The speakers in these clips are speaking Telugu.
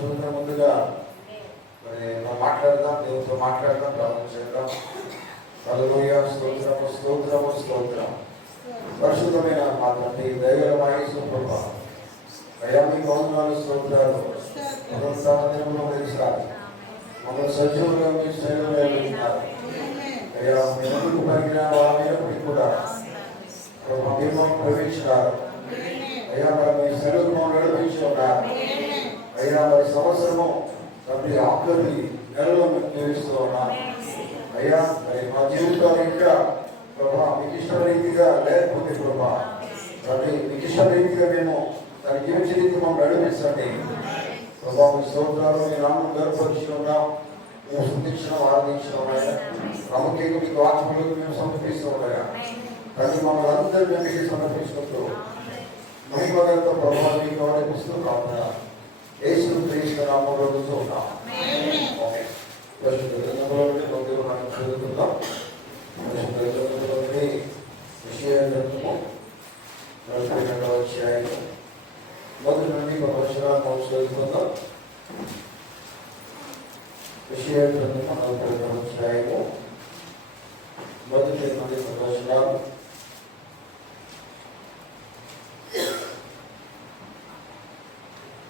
ముందుగా మరి మాట్లాడదాం, దేవుడితో మాట్లాడదాం, ప్రార్థన చేద్దాం. హల్లెలూయా, స్తోత్రము స్తోత్రము స్తోత్రం. పరిశుద్ధమైన మా తండ్రి, దైవ మహేశ్వర ప్రభా, అయ్యా మీకు వందనాలు, స్తోత్రాలు. సామర్థ్యంలో తెలిసారు మమ్మల్ని సజీవులుగా మీ శైలిలో నిలబెట్టినారు. అయ్యా మీ ముందుకు పరిగిన వాళ్ళకి కూడా మేము ప్రవేశించినారు. అయ్యా మరి మీ శైలిలో నడిపించి ఉన్నారు. అయ్యా మరి సంవత్సరము తండ్రి ఆఖరి నెలలో మేము జీవిస్తూ ఉన్నాం. అయ్యా మరి మా జీవితాలు ఇంకా ప్రభా మీకు ఇష్ట రీతిగా లేకపోతే ప్రభా తండ్రి మీకు ఇష్ట రీతిగా మేము దాని జీవించే రీతి మమ్మల్ని నడిపించండి ప్రభా. మీ స్తోత్రాలు మీ నామం గర్భపరిచి ఉన్నాం, మేము శుద్ధించడం ఆరాధించడం ఆయన ప్రాముఖ్యంగా మీకు ఆత్మలకు మేము సమర్పిస్తూ ఉన్నాయా తండ్రి. మమ్మల్ని అందరూ మేము మీకు సమర్పించుకుంటూ మహిమగంతో ప్రభావం మీకు ఆరాధిస్తూ కావున యేసు క్రీస్తు నామములో ఉన్నాం. చదువుకుందాం. విషయాలను 42వ అధ్యాయం మొదటి నుండి ఒక వచనాలను చదువుకుందాం. విషయాలను 42వ అధ్యాయము మొదటి నుండి ఒక వచనాలు.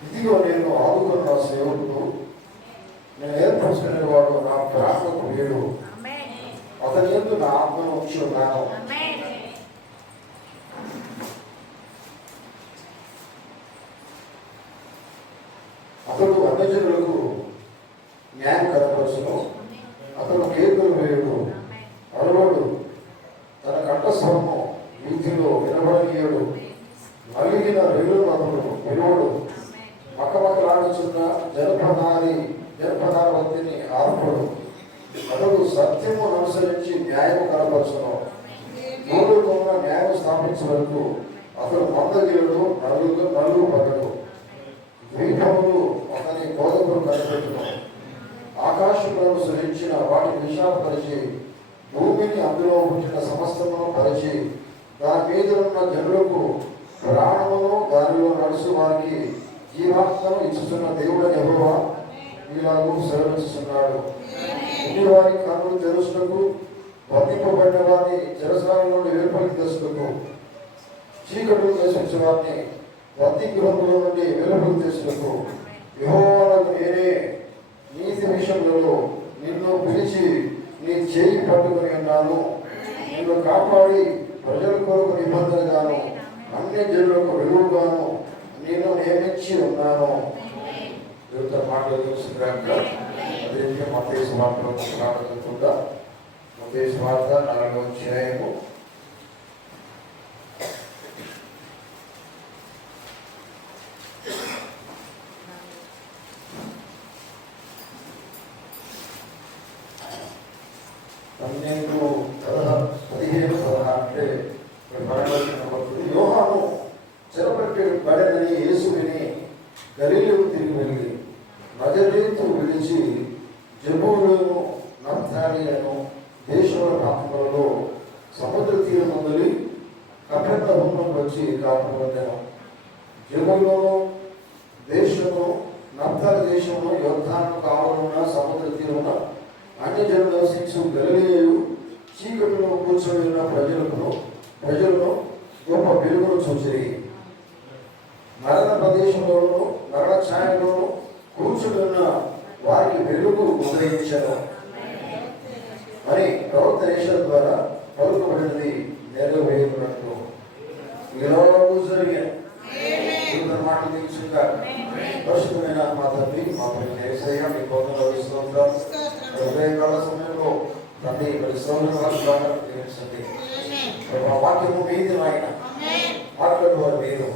ఇదిగో నేను ఆదుకున్న నా సేవకుడు, నేను ఏర్పరచుకునే వాడు, నా ప్రాణకు వీడు, అతని యందు నా ఆత్మను ఉంచి ఉన్నాను. అతడు అన్యజనులకు న్యాయం కనపరచును, అతడు కేకులు వేయుడు, అడవడు, తన కంఠస్వరము వీధిలో వినబడనీయడు, నలిగిన రేలు అతడు వినోడు, మకమకలాడుచున్న జనపదావతిని ఆర్పడు, అతడు సత్యము అనుసరించి న్యాయము కనపరచును, మూడుతో న్యాయం స్థాపించే వరకు అతడు మందగిరుడు, నలుగు పగడు, ద్వీపములు అతని బోధకులు కనిపెట్టును, ఆకాశములను సృజించిన వాటిని విశాలపరిచి భూమిని అందులో పుట్టిన సమస్తమును పరిచి దాని మీద ఉన్న జనులకు ప్రాణమును దానిలో నడుచు వారికి జీవాత్మను ఇచ్చుతున్న దేవుడు యెహోవా ఇలాగూ సెలవిస్తున్నాడు. ఇన్ని వారి కన్నులు తెరుచుటకు, బంధింపబడిన వారిని చెరసాల నుండి వెలుపలికి తెచ్చుటకు, చీకట్లు చేసే వారిని బందీ గృహంలో నుండి వెలుపలికి తెచ్చుటకు, యెహోవాకు నేనే నీతి విషయంలో నిన్ను పిలిచి నీ చేయి పట్టుకుని ఉన్నాను. నిన్ను కాపాడి ప్రజల కొరకు నిబంధనగాను అన్ని జనులకు వెలుగుగాను నేను నియమించి ఉన్నాను. దేవుడితో మాటలు తెలుసుకున్నాక అదేంటి మత్తయి సువార్తలో మాట్లాడుతుందా, మత్తయి సువార్త 4వ అధ్యాయము 15-16 యోహాను చెరపట్టబడనని యేసు విని గలిలయకు తిరిగి వెళ్ళి నజరేతు విడిచి జెబూలూను నఫ్తాలీలను దేశముల ప్రాంతములలో సముద్ర తీరం మొదలు కపెర్నహూముకు వచ్చి కాపురపడ్డాను. జెబూలూను దేశము నఫ్తాలి దేశము యోర్దాను కావలున్న సముద్ర తీరమున అన్యజనులు నివసించు గలిలయు చీకటిలో కూర్చొని ఉన్న ప్రజలను గొప్ప వెలుగును చూసిరి. మరణ ప్రదేశంలోనూ మరణ ఛాయలోనూ కూర్చుని ఉన్న వారికి వెలుగు ఉదయించను అని ప్రవక్త యెషయా ద్వారా పలుకబడినది నెరవేరునట్లు ఇలాగూ జరిగాను. మాటలు తీసుకుంటా. పరిశుద్ధమైన మా తండ్రి, మా యేసయ్య మీ పొందలు ఇస్తుంటాం. హృదయకాల సమయంలో తండ్రి పరిశ్రమించండి. వాక్యము మీది ఆయన మాట్లాడేవారు మీరు,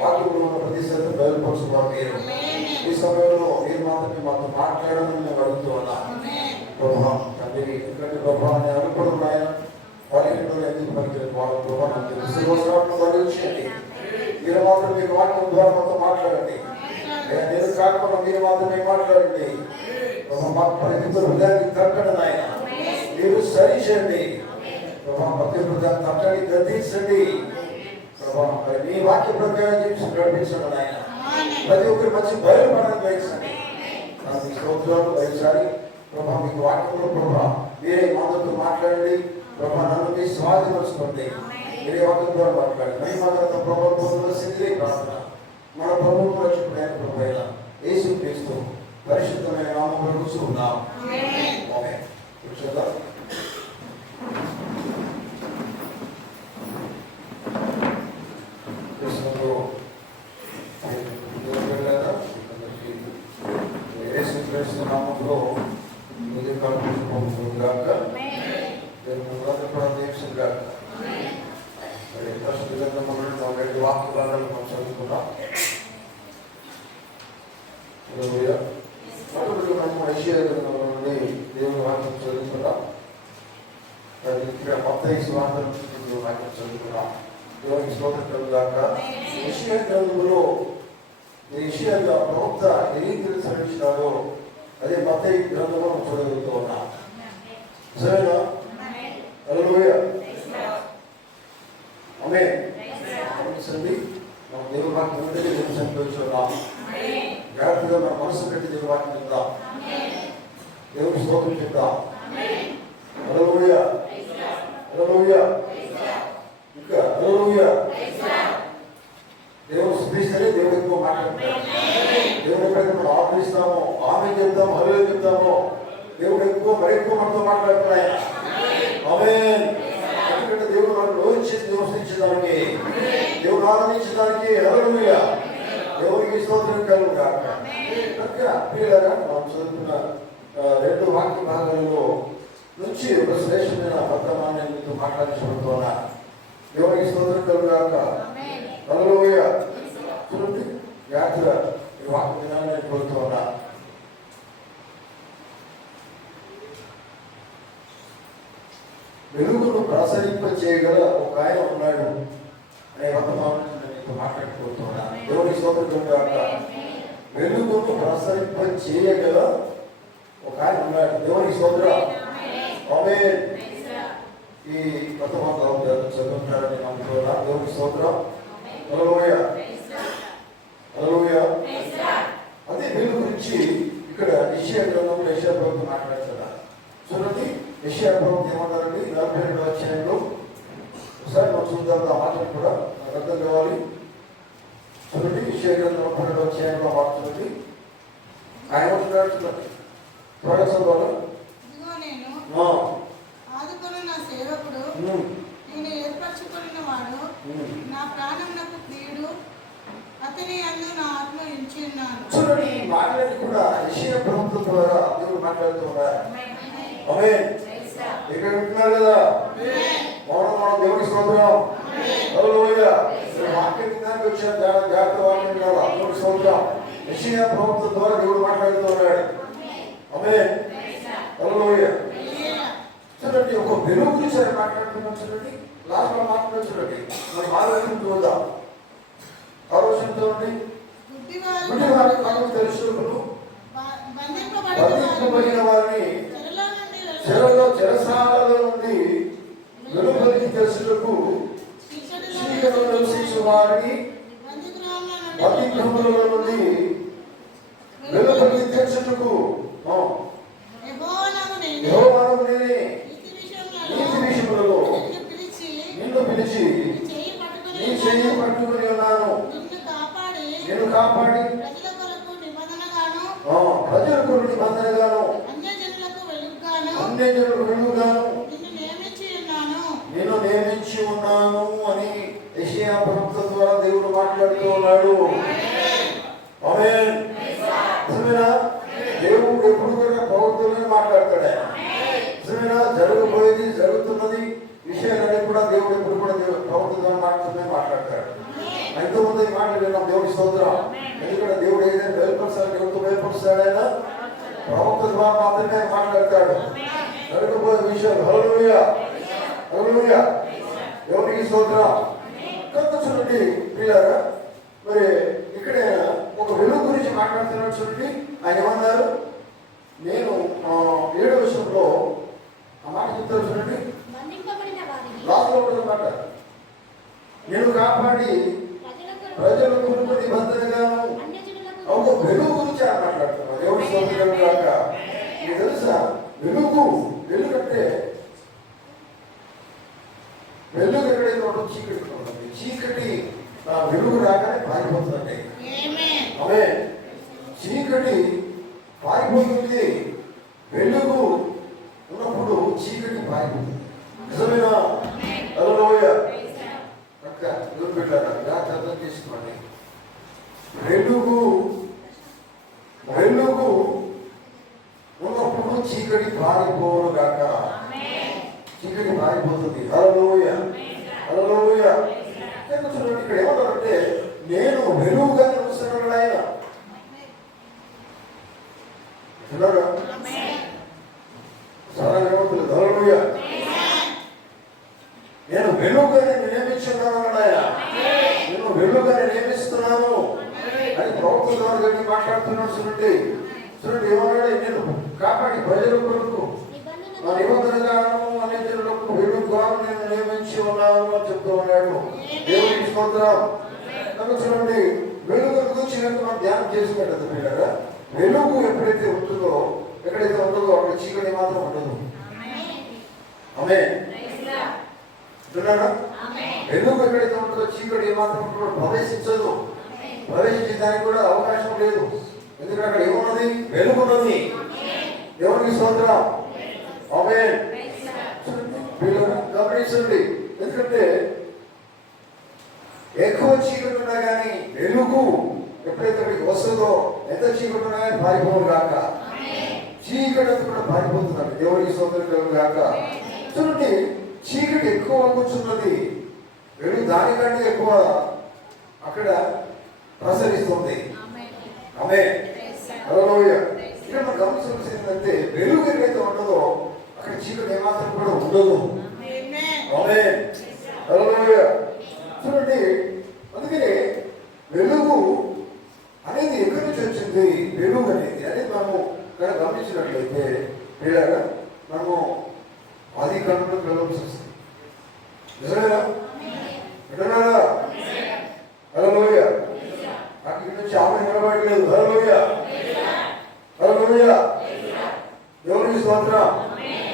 వాక్యంలో ఉన్న ప్రతి సంగతి బయలుపరుచువారు మీరు. ఈ సమయంలో మీరు మాతో మాట్లాడాలని మేము అడుగుతూ ఉన్నాం ప్రభా తండ్రి. ఎందుకంటే ప్రభా అని అనుకోవడం ఆయన వారిలో ఎందుకు పనికిరండి వాళ్ళ ప్రభా నాకు తెలుసు పడించండి. మీరు మాత్రం మీ వాక్యం ద్వారా మాతో మాట్లాడండి. నేను కాకుండా మీరు మాత్రమే మాట్లాడండి. మా ప్రతి హృదయానికి తట్టండి నాయన, మీరు సరిచేయండి ప్రభా. ప్రతి హృదయాన్ని తట్టండి, గద్దించండి ప్రభా. మీ వాక్య ప్రకారం నడిపించండి నాయన. ప్రతి ఒక్కరి మంచి బయలుపడాలని గ్రహించండి. నాకు స్తోత్రాలు దయచాలి ప్రభా. మీకు వాక్యంలో ప్రభా మీరే మాతో మాట్లాడండి ప్రభా. నన్ను మీ స్వాధీనపరచుకోండి. మీరే వాక్యం ద్వారా మాట్లాడండి. మహిమగత ప్రభుత్వంలో శక్తి ప్రార్థన మన ప్రభుత్వ రక్షకుడైన ప్రభు యేసు క్రీస్తు పరిశుద్ధమైన నామములో కూర్చున్నాం. ఆమేన్. కూర్చోదా. కృష్ణుడు యేసు క్రీస్తు నామములో ముందు కలుపుకుంటున్నాక రెండు వాక్య భాగాలు మనం చదువుకున్నాం. మనం ఐషియా నుండి దేవుని వాక్యం చదువుకున్నాం. ఇక్కడ మత్తయి సువార్త నుంచి వాక్యం చదువుకున్నాం. దేవునికి స్తోత్రం దాకా యెషయా గ్రంథంలో యెషయా ప్రవక్త ఏం తెలిసినాడో అదే మత్తయి గ్రంథంలో చదువుతూ ఉన్నాం. సరేనా? హల్లెలూయా. ఆమేన్. మనం దేవుని వాక్యం ముందుగా తెలుసుకుంటున్నాం. జాగ్రత్తగా మన మనసు పెట్టి దేవుని వాక్యం చెప్తాం. దేవుని స్తోత్రం చెప్తాం. హల్లెలూయా. హల్లెలూయా. ఇంకా హల్లెలూయా. దేవుడు స్తుతిస్తేనే దేవుడు ఎక్కువ మాట్లాడతాడు. దేవుడు ఎప్పుడైతే మనం ఆపరిస్తామో ఆమె చెప్తాము హల్లెలూయా చెప్తామో దేవుడు ఎక్కువ మరెక్కువ మనతో మాట్లాడుతున్నాయి. ఆమేన్. ఎందుకంటే దేవుడు మనకు రోజు నివసించడానికి దేవుడు ఆనందించడానికి హల్లెలూయా. దేవునికి స్తోత్రం కలుగు గాక. కనుక ప్రియులారా మనం చదువుతున్న రెండు వాక్య భాగాలలో నుంచి ఒక శ్రేష్టమైన వర్తమానాన్ని మీతో మాట్లాడించబడుతున్నా. దేవునికి స్తోత్రం కలుగు గాక. హల్లెలూయా. చూడండి జాగ్రత్తగా ఈ వాక్య వినాలని కోరుతున్నా. వెలుగును ప్రసరింప చేయగల ఒక ఆయన ఉన్నాడు అనే వర్తమానం మాట్లాడుకుంటున్నా. దేవుని స్తోత్రం గాక. వెలుగును ప్రసరింప చేయగల ఒక ఆయన ఉన్నాడు. దేవుని స్తోత్రం. ఆమేన్. ఈ వర్తమానం చదువుతారని నమ్ముతున్నా. దేవుని స్తోత్రం. హల్లెలూయా. హల్లెలూయా. అదే వెలుగు గురించి ఇక్కడ యెషయా గ్రంథంలో యెషయా ప్రవక్త మాట్లాడుతున్నారు. చూడండి యెషయా ప్రవక్త ఏమన్నారండి 42వ అధ్యాయంలో. ఒకసారి మనం చూద్దాం. ఆ మాటలు కూడా నాకు అర్థం కావాలి. చూడండి యెషయా గ్రంథం 42వ అధ్యాయంలో మాట చూడండి. ఆయన ఏమంటున్నాడు చూడండి. ప్రవచనాలు ఆదుకొని నా సేవకుడు నేను ఏర్పరచుకున్న వాడు నా ప్రాణం నాకు ప్రియుడు అతని యందు నా ఆత్మ ఉంచి ఉన్నాను. చూడండి ఈ మాటలన్నీ కూడా యెషయా ప్రవక్త ద్వారా దేవుడు మాట్లాడుతున్నారు. ఆమేన్. ఇక్కడ వింటున్నారు కదా. మనం దేవుని స్తోత్రం. హల్లెలూయా. వాక్యం వినడానికి వచ్చాం. జాగ్రత్త వాక్యం వినాలి. దేవుని స్తోత్రం. యెషయా ప్రవక్త ద్వారా దేవుడు మాట్లాడుతున్నాడు. ఆమేన్. హల్లెలూయా. చూడండి ఒక వెలుగు గురించి మాట్లాడుతున్నాం. చూడండి లాస్ట్ లో మాట్లాడుతూ చూడండి. మనం ఆలోచన చూద్దాం. ఆలోచనతో గుడ్డివారి కళ్ళు తెలుసుకును బంధింపబడిన వారిని చెరసాలలో నుండి వెలుపలికి తెలుసుటకు చీకటిలో నివసించు వారిని బంధిగృహములలో నుండి వెలుపలికి తెలుసుటకు యెహోవాను నేనే నీతి విషయములలో నిన్ను పిలిచి నీ చెయ్యి పట్టుకుని ఉన్నాను. నేను కాపాడి ప్రజల కొరకు నిబంధనగాను అన్యజనులకు వెలుగుగాను నేను నియమించి ఉన్నాను అని యెషయా ప్రవక్త ద్వారా దేవుడు మాట్లాడుతూ ఉన్నాడు. ఆమేన్. దేవుడు ఎప్పుడు కూడా ప్రవక్తలనే మాట్లాడతాడు. జరగబోయేది జరుగుతున్నది విషయాలన్నీ కూడా దేవుడు ఎప్పుడు కూడా ప్రవక్త ద్వారా మాట్లాడతాడు. ఎంతోమంది మాటలు విన్నాం. దేవుడి స్తోత్రం. ఎందుకంటే దేవుడు ఏదైనా బయలుపరుస్తాడు దేవుడితో బయలుపరుస్తాడు. ఆయన ప్రవక్త ద్వారా మాత్రమే మాట్లాడతాడు. జరగబోయే విషయాలు. హల్లెలూయా. హల్లెలూయా. దేవునికి స్తోత్రం. కనుక చూడండి ప్రియులారా, మరి ఇక్కడ ఒక వెలుగు గురించి మాట్లాడుతున్నాడు. చూడండి ఆయన ఏమన్నారు. నేను 7వ వచనంలో ఆ మాట చెప్తారు. చూడండి లాస్ట్ లో ఉంటుంది మాట. నేను కాపాడి ప్రజల కొరకు నిబంధనగాను ఒక వెలుగు గురించి ఆయన మాట్లాడుతున్నారు. దేవుడి స్తోత్రం కాక. మీకు తెలుసా వెలుగు వెలుగంటే వెలుగు ఎక్కడైతే ఉండో చీకటి ఉంటుంది. చీకటి వెలుగు రాగానే పారిపోతుందండి. అవే చీకటి పారిపోతుంది. వెలుగు ఉన్నప్పుడు చీకటి పారిపోతుంది. నిజమేనా? హల్లెలూయా. అక్క ఎదురు పెట్టారా? జాగ్రత్త అర్థం చేసుకోండి. వెలుగు ఉన్నప్పుడు చీకటి పారిపోను గాక. చీకటి పారిపోతుంది. హల్లెలూయా. హల్లెలూయా. చూడండి ఇక్కడ ఏమన్నారంటే నేను వెలుగుగా నిలుస్తున్నాడు ఆయన. చూడరా చాలా ఏమవుతుంది. హల్లెలూయా. నేను వెలుగుగా నియమించున్నాను ఆయన. నేను వెలుగుగా నియమిస్తున్నాను అని ప్రవక్త ద్వారా మాట్లాడుతున్నాడు. చూడండి చూడండి ఏమన్నాడు? నేను కాపాడి ప్రజల కొరకు నా నిబంధనగాను అన్ని జనులకు వెలుగుగా నేను నియమించి ఉన్నాను అని చెప్తూ ఉన్నాడు. దేవునికి స్తోత్రం. చూడండి వెలుగు గురించి మనం ధ్యానం చేసుకుంటారు పిల్లగా. వెలుగు ఎప్పుడైతే ఉంటుందో ఎక్కడైతే ఉంటుందో అక్కడ చీకటి మాత్రం ఉండదు. ఆమేన్. వెలుగు ఎక్కడైతే ఉంటుందో చీకటి ఏమాత్రం ప్రవేశించదు. ప్రవేశించడానికి కూడా అవకాశం లేదు. ఎందుకంటే అక్కడ ఏమున్నది? వెలుగున్నది. దేవునికి స్తోత్రం. ఆమేన్. గమనించండి. ఎందుకంటే ఎక్కువ చీకటి ఉన్నా కానీ వెలుగు ఎప్పుడైతే వస్తుందో ఎంత చీకటి ఉన్నా కానీ పారిపోను గాక. చీకటి కూడా పారిపోతుందండి. దేవునికి స్తోత్రం గాక. చూడండి చీకటి ఎక్కువ కూర్చున్నది, వెలుగు దానికంటే ఎక్కువ అక్కడ ప్రసరిస్తుంది. ఆమేన్. హల్లెలూయా. ఇక్కడ మనం గమనించాల్సింది ఏంటంటే వెలుగు ఎక్కడైతే ఉండదో అక్కడ చీకటి ఏమాత్రం కూడా ఉండదు. ఆమేన్. హల్లెలూయా. చూడండి అందుకని వెలుగు అనేది ఎక్కడి నుంచి వచ్చింది? వెలుగు అనేది మనము ఇక్కడ గమనించినట్లయితే పిల్లగా మనము ఆది కాలంలో వెళ్ళవలసి వస్తుంది. నిజమేనా? వింటున్నారా? హల్లెలూయా. నాకు ఇక్కడ నుంచి ఆమె నిలబడలేదు. హల్లెలూయా. హల్లెలూయా. దేవునికి స్తోత్రం.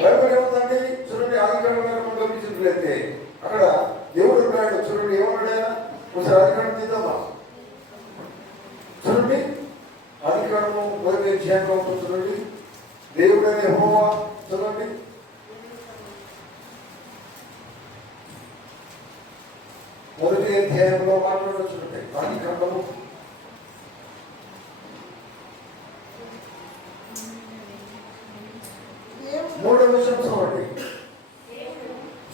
బైబిల్ ఏముందండి? చూడండి ఆది కాలంలో మనం గమనించినట్లయితే అక్కడ దేవుడు ఉన్నాడు. చూడండి ఏమన్నాడు ఆయన? ఒకసారి ఆది కాండం తీద్దామా? చూడండి ఆది కాండము మొదటి అధ్యాయంలో ఉంటుంది. చూడండి దేవుడు అనే యెహోవా. చూడండి మొదటి అధ్యాయంలో మాట్లాడొచ్చుంటే ఆది కాండము 3వ వచనం చదవండి.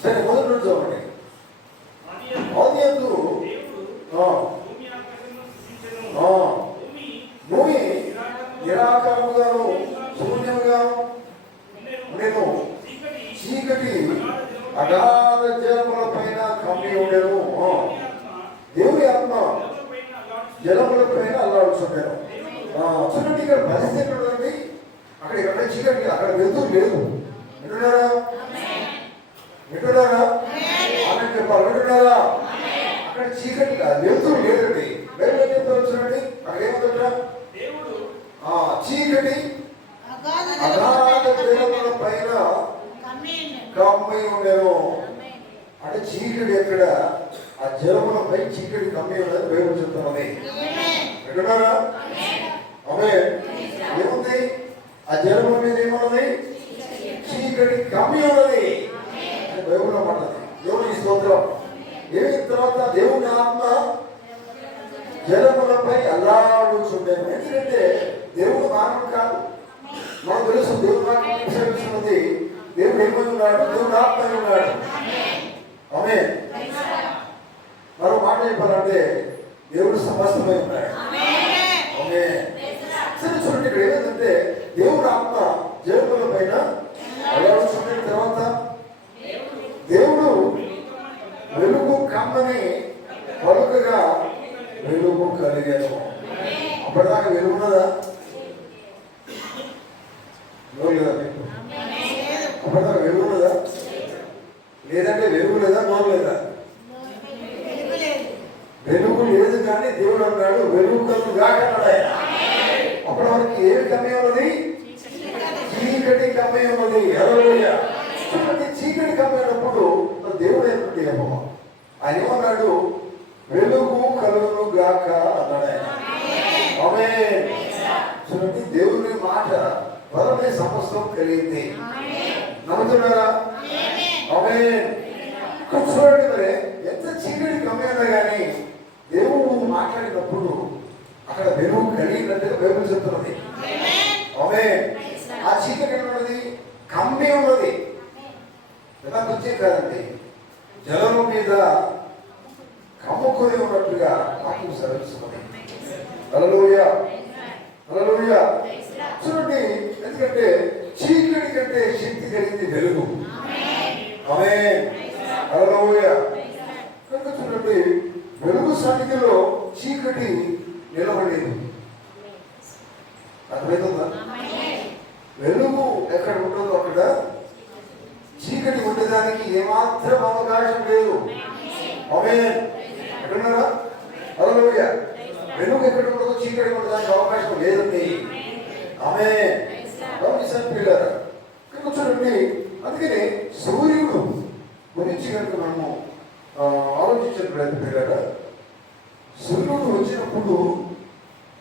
సరే మొదటి నుంచి చదవండి. ఆదియందు భూమి నిరాకారముగాను శూన్యముగాను ఉండెను. చీకటి అగాధ జలముల పైన కమ్మి ఉండెను. దేవుని ఆత్మ జలముల పైన అల్లాడుచుండెను. చూడండి ఇక్కడ పరిస్థితి ఉండండి. అక్కడ ఎక్కడ చీకటి, అక్కడ వెలుతురు లేదు. వింటున్నారా? వింటున్నారా? అని చెప్పాలి. వింటున్నారా? అక్కడ చీకటి వెలుతురు లేదండి. బైబిల్ ఏం చెప్తారు చూడండి. అక్కడ ఏమంటారా? చీకటి అగాధ జలముల పైన కమ్మి ఉండెను. అంటే చీకటి ఎక్కడ? ఆ జలములపై చీకటి కమ్మి ఉన్నది బైబిల్ చెప్తున్నది. వింటున్నారా? ఆమేన్. ఏముంది? ఆ జలముల మీద ఏమున్నది? చీకటి కమ్మి ఉన్నది అని బైబిల్లో పడ్డది. దేవుని స్తోత్రం. ఏమి తర్వాత దేవుని ఆత్మ జలములపై అల్లాడుచుండెను. ఎందుకంటే దేవుడు మానవుడు కాదు. మనకు తెలుసు దేవుడు మాట్లాడుతున్నది. దేవుడు ఏమై ఉన్నాడు? దేవుడు ఆత్మ ఉన్నాడు. ఆమేన్. మరో మాట చెప్పాలంటే దేవుడు సమస్తమై ఉన్నాడు. ఆమేన్. సరే చూడండి ఇక్కడ ఏమైందంటే దేవుడు ఆత్మ జలముల పైన అల్లాడుచుండిన తర్వాత దేవుడు వెలుగు కమ్మని పలుకగా వెలుగు కలిగాను. అప్పటిదాకా వెలుగున్నదా? లేదా? అప్పటిదాకా వెలుగున్నదా? లేదంటే వెలుగు లేదా? నోరు లేదా? వెలుగు లేదు కానీ దేవుడు అన్నాడు వెలుగు కలుగు గాక అన్నాడు ఆయన. అప్పటి వరకు ఏమి కమ్మి ఉన్నది? చీకటి కమ్మి ఉన్నది. హల్లెలూయా. చూడండి, చీకటి కమ్మినప్పుడు దేవుడు ఏంటంటే ఆయన ఏమన్నాడు? వెలుగు కలుగును గాక అన్నాడు ఆయన. ఆమేన్. చూడండి, దేవుని మాట వలనే సమస్తం కలిగింది. నమ్ముతున్నారా? ఆమేన్. చూడండి, మరి ఎంత చీకటి కమ్మైనా కానీ దేవుడు మాట్లాడినప్పుడు అక్కడ వెలుగు కలిగినట్టుగా బైబిల్ చెప్తున్నది. ఆమేన్. ఆ చీకటి ఉన్నది, కమ్మి ఉన్నది. ఎలా వచ్చే కాదండి, జలం మీద కమ్ముకొని ఉన్నట్టుగా వాక్యం సెలవిస్తున్నది. హల్లెలూయా, హల్లెలూయా. చూడండి, ఎందుకంటే చీకటి కంటే శక్తి కలిగింది వెలుగు. ఆమేన్. హల్లెలూయా. కనుక చూడండి, వెలుగు సన్నిధిలో చీకటి నిలబడేది. అర్థమవుతుందా? వెలుగు ఎక్కడ ఉంటుందో అక్కడ చీకటి ఉండడానికి ఏమాత్రం అవకాశం లేదు. ఆమేన్. అంటున్నారా? హల్లెలూయా. వెలుగు ఎక్కడ ఉండదో చీకటి ఉండడానికి అవకాశం లేదండి. ఆమేన్. పిల్లరా, కనుక చూడండి, అందుకని సూర్యుడు గురించి కనుక మనము ఆలోచించినట్లయితే పిల్లరా, సూర్యుడు వచ్చినప్పుడు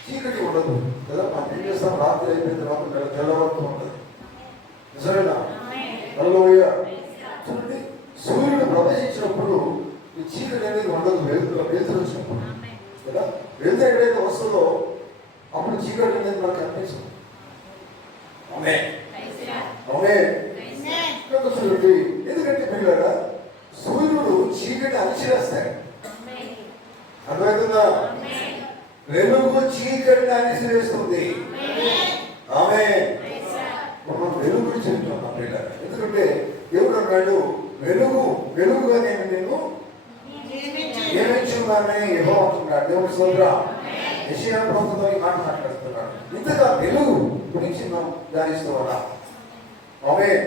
చీకటి ఉండదు కదా. మనం ఏం చేస్తాం? రాత్రి అయిపోయిన తర్వాత తెల్లవారుతూ ఉంటుంది. నిజమేనా? హల్లెలూయా. చూడండి, సూర్యుడు ప్రవేశించినప్పుడు ఈ చీకటి అనేది ఉండదు. వెలుతురు వచ్చినప్పుడు కదా. వెలుతురు ఎక్కడైతే వస్తుందో అప్పుడు చీకటి అనేది మనకు కనిపిస్తుంది. ఆమేన్. ఆమేన్. చూడండి, ఎందుకంటే పిల్లరా, సూర్యుడు చీకటి అణిచివేస్తాడు. అర్థమవుతుందా? వెలుగు చీకటిని అణిచివేస్తుంది. ఆమేన్. మనం వెలుగు గురించి చెప్తున్నాం పిల్లలు. ఎందుకంటే దేవుడు అన్నాడు, వెలుగుగా నేను నియమించున్నానని యెహోవా అంటున్నాడు. దేవుడు స్తోత్రం. యెషయా ప్రవక్తతో ఈ మాట మాట్లాడుతున్నాడు. ఇంతగా వెలుగు గురించి మనం ధ్యానిస్తూ ఉన్నాం. ఆమేన్.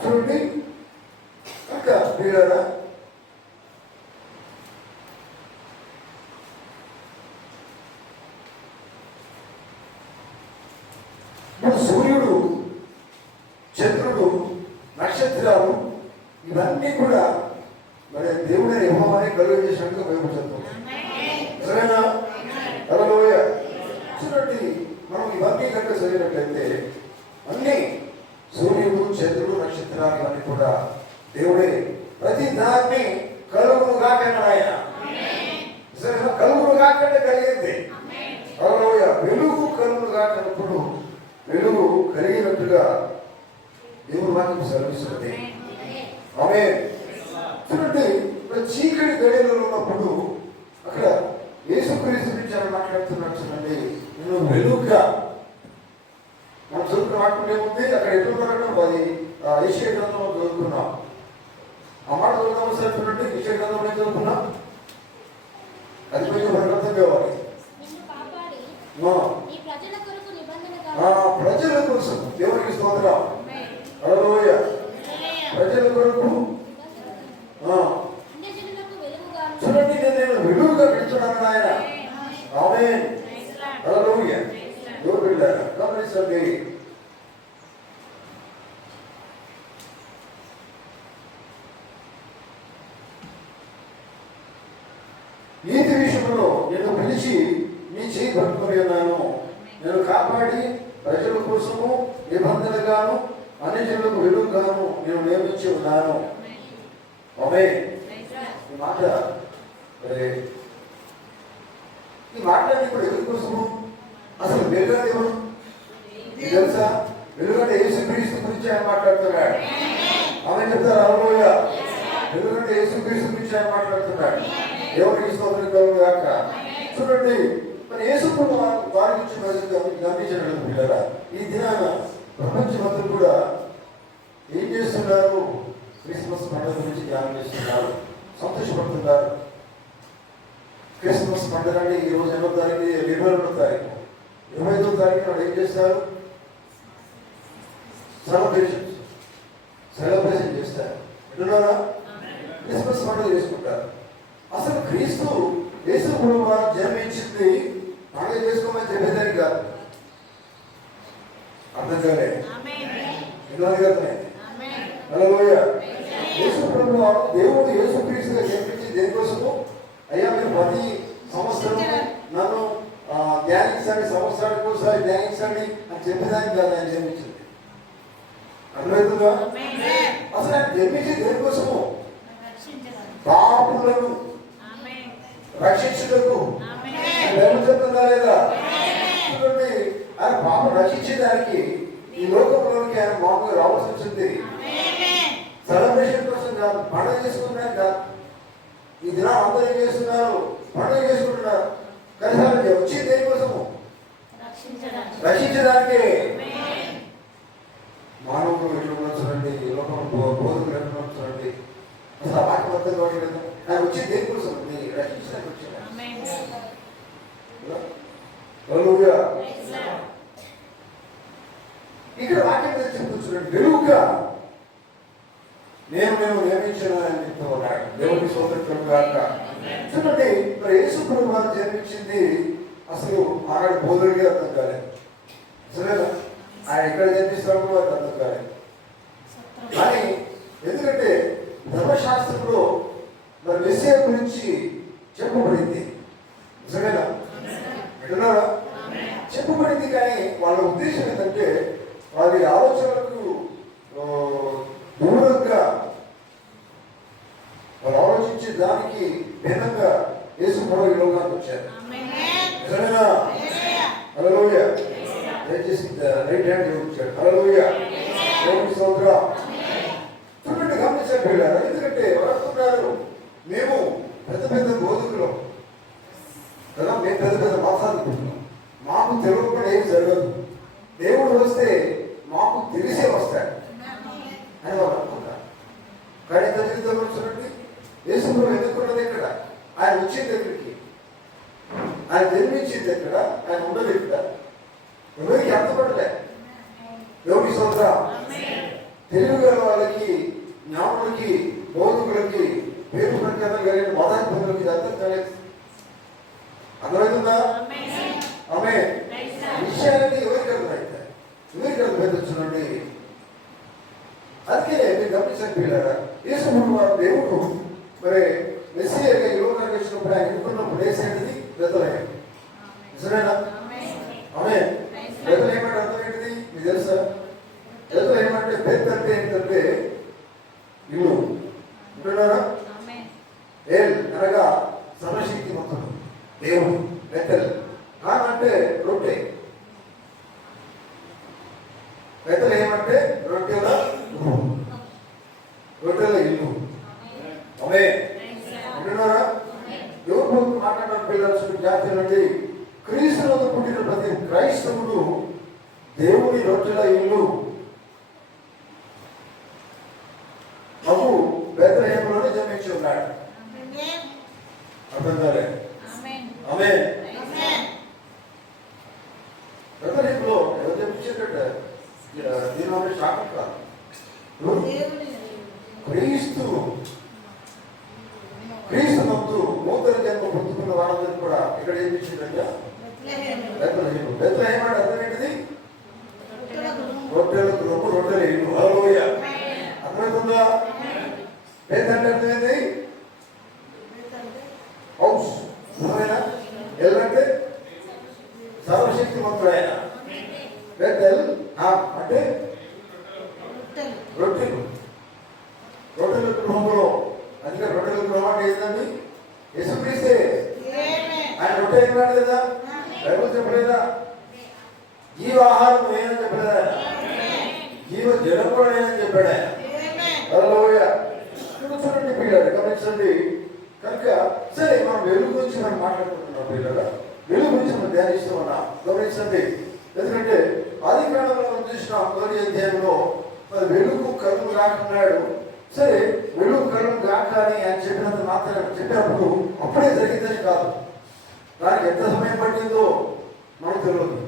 చూడండి, కనుక పిల్లరా, ఇప్పుడు సూర్యుడు, చంద్రుడు, నక్షత్రాలు ఇవన్నీ కూడా మరి దేవుడైన యెహోవానే కలుగ చేసినట్టుగా బైబిల్ చెప్తుంది. నిజమేనా? హల్లెలూయా. చూడండి, మనం ఇవన్నీ కనుక చదివినట్లయితే అన్ని సూర్యుడు, చంద్రుడు, నక్షత్రాలు ఇవన్నీ కూడా దేవుడే ప్రతి దాన్ని కలుగును కాకన్నాడు ఆయన. కలుగును కాకంటే కలిగింది. హల్లెలూయా. వెలుగు కలుగును కాకనప్పుడు వెలుగు కలిగినట్టుగా దేవుడు వాక్యం సెలవిస్తుంది. ఆమేన్. చూడండి, చీకటి గడియలలో ఉన్నప్పుడు అక్కడ యేసుక్రీస్తు గురించి అని మాట్లాడుతున్నాడు. చూడండి, నేను వెలుగుగా మనం చదువుకున్న వాక్యం ఏముంది? అక్కడ ఎట్లున్నారంటే అది యెషయా గ్రంథంలో చదువుకున్నాం. ఆ మాట చదువుతాము సార్. చూడండి, యెషయా గ్రంథంలో ఏం చదువుకున్నాం? అది కొంచెం మనకు అర్థం కావాలి. ప్రజల కోసం దేవునికి స్తోత్రం. హల్లెలూయా. ప్రజల కొరకు చూడండి, నేను వెలుగుగా పెంచున్నాను ఆయన. ఆమేన్. హల్లెలూయా. దేవుడు బిడ్డలారా, గమనించండి. నీతి విషయంలో నేను పిలిచి నీ చేయి పట్టుకొని ఉన్నాను. నేను కాపాడి ప్రజల కోసము నిబంధనగాను అన్యజనులకు వెలుగుగాను నేను నియమించి ఉన్నాను. ఆమేన్. ఈ మాటలన్నీ కూడా ఎవరి కోసము? అసలు వెలుగంటే ఎవరు తెలుసా? వెలుగంటే యేసుక్రీస్తు గురించి ఆయన మాట్లాడుతున్నాడు. ఆమె చెప్తారు. హల్లెలూయా. వెలుగంటే యేసుక్రీస్తు గురించి ఆయన మాట్లాడుతున్నాడు. ఎవరికి స్తోత్రం కలుగును గాక. చూడండి, మరి యేసు వారి గురించి గమనించడం పిల్లరా, ఈ దినాన ప్రపంచమంతా కూడా ఏం చేస్తున్నారు? క్రిస్మస్ పండుగ గురించి ధ్యానం చేస్తున్నారు, సంతోషపడుతున్నారు. క్రిస్మస్ పండుగ అంటే ఈ రోజు 8వ తారీఖు, 22వ తారీఖు, 25వ తారీఖు నాడు ఏం చేస్తారు? సెలబ్రేషన్ చేస్తారు. వింటున్నారా? క్రిస్మస్ పండుగ చేసుకుంటారు. అసలు క్రీస్తు యేసు ప్రభువు జన్మించింది పండుగ చేసుకోమని చెప్పేదానికి కాదు. అర్థం కాలే ఎన్నో అర్థమైంది. హల్లెలూయా. యేసు ప్రభువు దేవుడు యేసుక్రీస్తుగా జన్మించి దేనికోసము? అయ్యా మీరు 10 సంవత్సరం నన్ను ధ్యానించండి, సంవత్సరానికి ఒకసారి ధ్యానించండి అని చెప్పేదానికి కాదు ఆయన జన్మించింది. అర్థమవుతుందా? అసలు ఆయన జన్మించి దేనికోసము? పాపులను రక్షించుటకు. ఎవరు చెప్తుందా లేదా? చూడండి, ఆయన పాపం రక్షించేదానికి ఈ లోకంలోనికి ఆయన మామూలుగా రావాల్సి వచ్చింది. సెలబ్రేషన్ కోసం కాదు, పండుగ చేసుకున్నాను కాదు. ఈ దినం అందరూ ఏం చేస్తున్నారు? పండుగ చేసుకుంటున్నారు. కానీ ఆయన వచ్చి దేనికోసము? రక్షించడానికి. మానవులు ఎట్లా చూడండి, లోకంలో బోధకులు ఎట్లా చూడండి, అసలు ఆ వాక్యం అర్థం కావట్లేదు. ఆయన వచ్చి దేనికోసం? రక్షించడానికి వచ్చాడు. ఇక్కడ వాక్యం చెప్తూ చూడండి, వెలుగుగా నేను నియమించిన అని చెప్తూ ఉన్నాడు. దేవుడి సోదరుడు కాక చూడండి, మరి యేసు ప్రభు వారు జన్మించింది అసలు ఆనాడు బోధుడిగా అర్థం కాలేదు. సరేనా? ఆయన ఎక్కడ జన్మిస్తాడు వారికి అర్థం కాలేదు. కానీ ఎందుకంటే ధర్మశాస్త్రంలో మరి మెస్సియా గురించి చెప్పబడింది. సరేనా? వింటున్నారా? చెప్పబడింది. కానీ వాళ్ళ ఉద్దేశం ఏంటంటే వారి ఆలోచనలకు దూరంగా వాళ్ళు ఆలోచించే దానికి భిన్నంగా యేసు ప్రభు ఈ లోకానికి వచ్చారు. సరేనా? హల్లెలూయా. దయచేసి రైట్ హ్యాండ్ చూపించాడు. హల్లెలూయా. దేవుని స్తోత్రం. చూడండి, గమనించండి పిల్లలు. ఎందుకంటే ఎవరున్నారు? మేము పెద్ద పెద్ద బోధకులు కదా, మేము పెద్ద పెద్ద మతాలు, మాకు తెలియకుండా ఏం జరగదు. దేవుడు వస్తే మాకు తెలిసే వస్తాడు అని వాళ్ళు అనుకుంటారు. కానీ ఎంత జీవితంలో చూడండి, యేసు ప్రభు ఎందుకున్నది ఎక్కడ? ఆయన వచ్చింది దగ్గరికి, ఆయన జన్మించింది ఎక్కడ? ఆయన ఉన్నది ఎక్కడ? ఎవరికి అర్థపడలే. ఎవరి స్తోత్రం. తెలుగు గల వాళ్ళకి, జ్ఞానులకి, బోధకులకి, పేరు ప్రఖ్యాతం కలిగిన మతాధిపతులకి అర్థం కాలేదు. అర్థమవుతుందా? ఆమె విషయాన్ని ఎవరికి అర్థమవుతాయి? ఎవరికి అర్థమైతే చూడండి. అందుకే మీరు గమనించండి పిల్లరా, యేసు ప్రభు దేవుడు మరి మెస్సియాగా ఈ లోకానికి వచ్చినప్పుడు ఆయన ఎన్నుకున్నప్పుడు వేసేది బెత్లెహేం. నిజమేనా? ఆమె బెత్లెహేం అంటే అర్థం ఏంటిది మీకు తెలుసా? బెత్లెహేం అంటే బెత్ అంటే ఏంటంటే ఇల్లు. వింటున్నారా? ఏల్ అనగా సర్వశక్తిమంతుడు దేవుడు. బెతెల్ అంటే రొట్టె. బెత్లెహేం అంటే రొట్టెల ఇల్లు. ఆమె వింటున్నారా? ఎవరు మాట్లాడారు పిల్లలు? జాతీయ నుండి క్రీస్తునందు పుట్టిన ప్రతి క్రైస్తవుడు దేవుని రొట్టెల ఇల్లు అవు బెత్లెహేములోనే జన్మించి ఉన్నాడు. అర్థం కాలే? ఆమె బెత్లెహేములో ఎవరు జన్మించేటట్టు దీని షాక్ కాదు. క్రీస్తునందు నూతన జన్మ పొందుకున్న వాళ్ళందరూ కూడా ఇక్కడ జన్మించిందంటే బెత్లెహేము. బెత్లెహేం అంటే అర్థం ఏంటిది? రొట్టెలకు రొమ్ము, రొట్టెల ఇల్లు. హల్లెలూయా. అర్థమవుతుందా? బెత్ అంటే అర్థమైంది హౌస్. అర్థమైనా? ఎల్ అంటే సర్వశక్తిమంతుడు ఆయన. బెతెల్ అంటే రొట్టెలు. రొట్టెల గృహంలో, అందుకే రొట్టెల గృహం అంటే ఏంటండి? యేసుక్రీస్తే. ఆయన రొట్టె అయినాడు కదా, బైబిల్ చెప్పలేదా? జీవ ఆహారం నేనని చెప్పలేదా? జీవ జలం కూడా నేనని చెప్పాడు ఆయన. హల్లెలూయా. చూడండి పిల్లలు, గమనించండి. కనుక సరే, మనం వెలుగు గురించి మనం మాట్లాడుకుంటున్నాం పిల్లలు. వెలుగు గురించి మనం ధ్యానిస్తూ ఉన్నాం. గమనించండి. ఎందుకంటే ఆది కాలంలో మనం చూసిన మొదటి అధ్యాయంలో మరి వెలుగు కళ్ళు కాకున్నాడు. సరే, వెలుగు కళ్ళు కాక అని ఆయన చెప్పినంత మాత్రం చెప్పినప్పుడు అప్పుడే జరిగిందని కాదు. దానికి ఎంత సమయం పట్టిందో మనకు తెలియదు.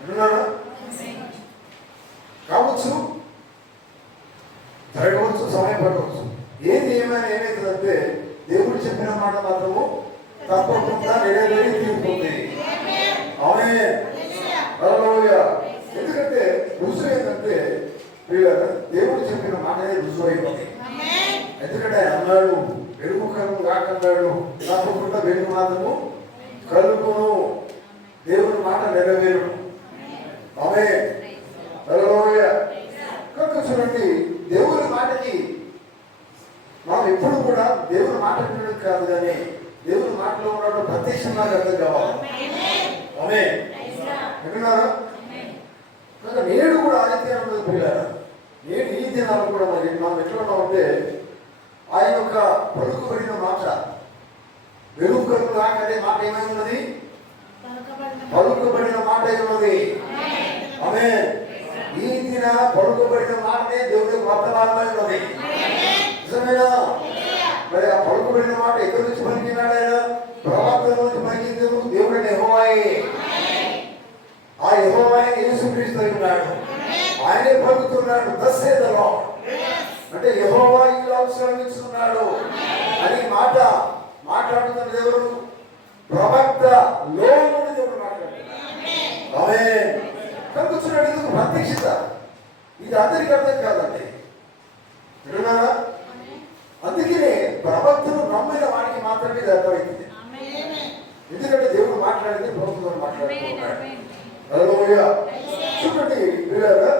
అంటున్నారా? కావచ్చు, జరగవచ్చు, సమయం పట్టవచ్చు. ఏది ఏమైనా ఏమవుతుందంటే దేవుడు చెప్పిన మాట మాత్రము తప్పకుండా నెరవేరి తీరుతుంది. ఆమేన్. హల్లెలూయా. ఎందుకంటే రుజువు ఏంటంటే ప్రియులారా, దేవుడు చెప్పిన మాటనే రుజువు అయిపోయింది. ఎందుకంటే ఆయన అన్నాడు, వెలుగు కలుగు కాకన్నాడు, తప్పకుండా వెలుగు మాత్రము కలుగును. దేవుని మాట నెరవేరు. ఆమేన్. హల్లెలూయా. కనుక చూడండి, దేవుని మాటకి మనం ఎప్పుడు కూడా దేవుని మాట వినడం కాదు, కానీ దేవుని మాటలో ఉన్నప్పుడు ప్రత్యక్షంగా అర్థం కావాలి. ఆమేన్. విన్నారా? కనుక నేడు కూడా ఆదిత్యం ఉన్నది పిల్లారా. నేడు ఈ దినాలు కూడా మరి మనం ఎట్లా ఉన్నామంటే ఆయన యొక్క పలుకుబడిన మాట, వెలుగు కలుగు అనే మాట ఏమై ఉన్నది? పలుకుబడిన మాట ఉన్నది. ఆమేన్. ఈ దిన పలుకుబడిన మాటనే దేవుడి వర్తమానమై ఉన్నది. నిజమేనా? మరి ఆ పలుకుబడిన మాట ఎక్కడి నుంచి పలికినాడు? ఆయన ప్రవక్తల నుంచి పలికింది దేవుడిని యెహోవాయే. ఆ యెహోవాయే యేసుక్రీస్తు ఉన్నాడు. ఆయనే పలుకుతున్నాడు, thus saith the Lord. అంటే యెహోవా ఈ అవసరమిస్తున్నాడు అని మాట్లాడుతున్నది ఎవరు? ప్రవక్త లోనుడి దేవుడు మాట్లాడుతున్నాడు. ఆమేన్. కనుక చూడండి, ఇది ప్రత్యక్షత. ఇది అందరికీ అర్థం కాదండి. విన్నారా? అందుకనే ప్రవక్తను నమ్మిన వాడికి మాత్రమే ఇది అర్థమవుతుంది. ఎందుకంటే దేవుడు మాట్లాడింది ప్రభుత్వం మాట్లాడుతున్నాడు. హల్లెలూయా. చూడండి ప్రియులారా,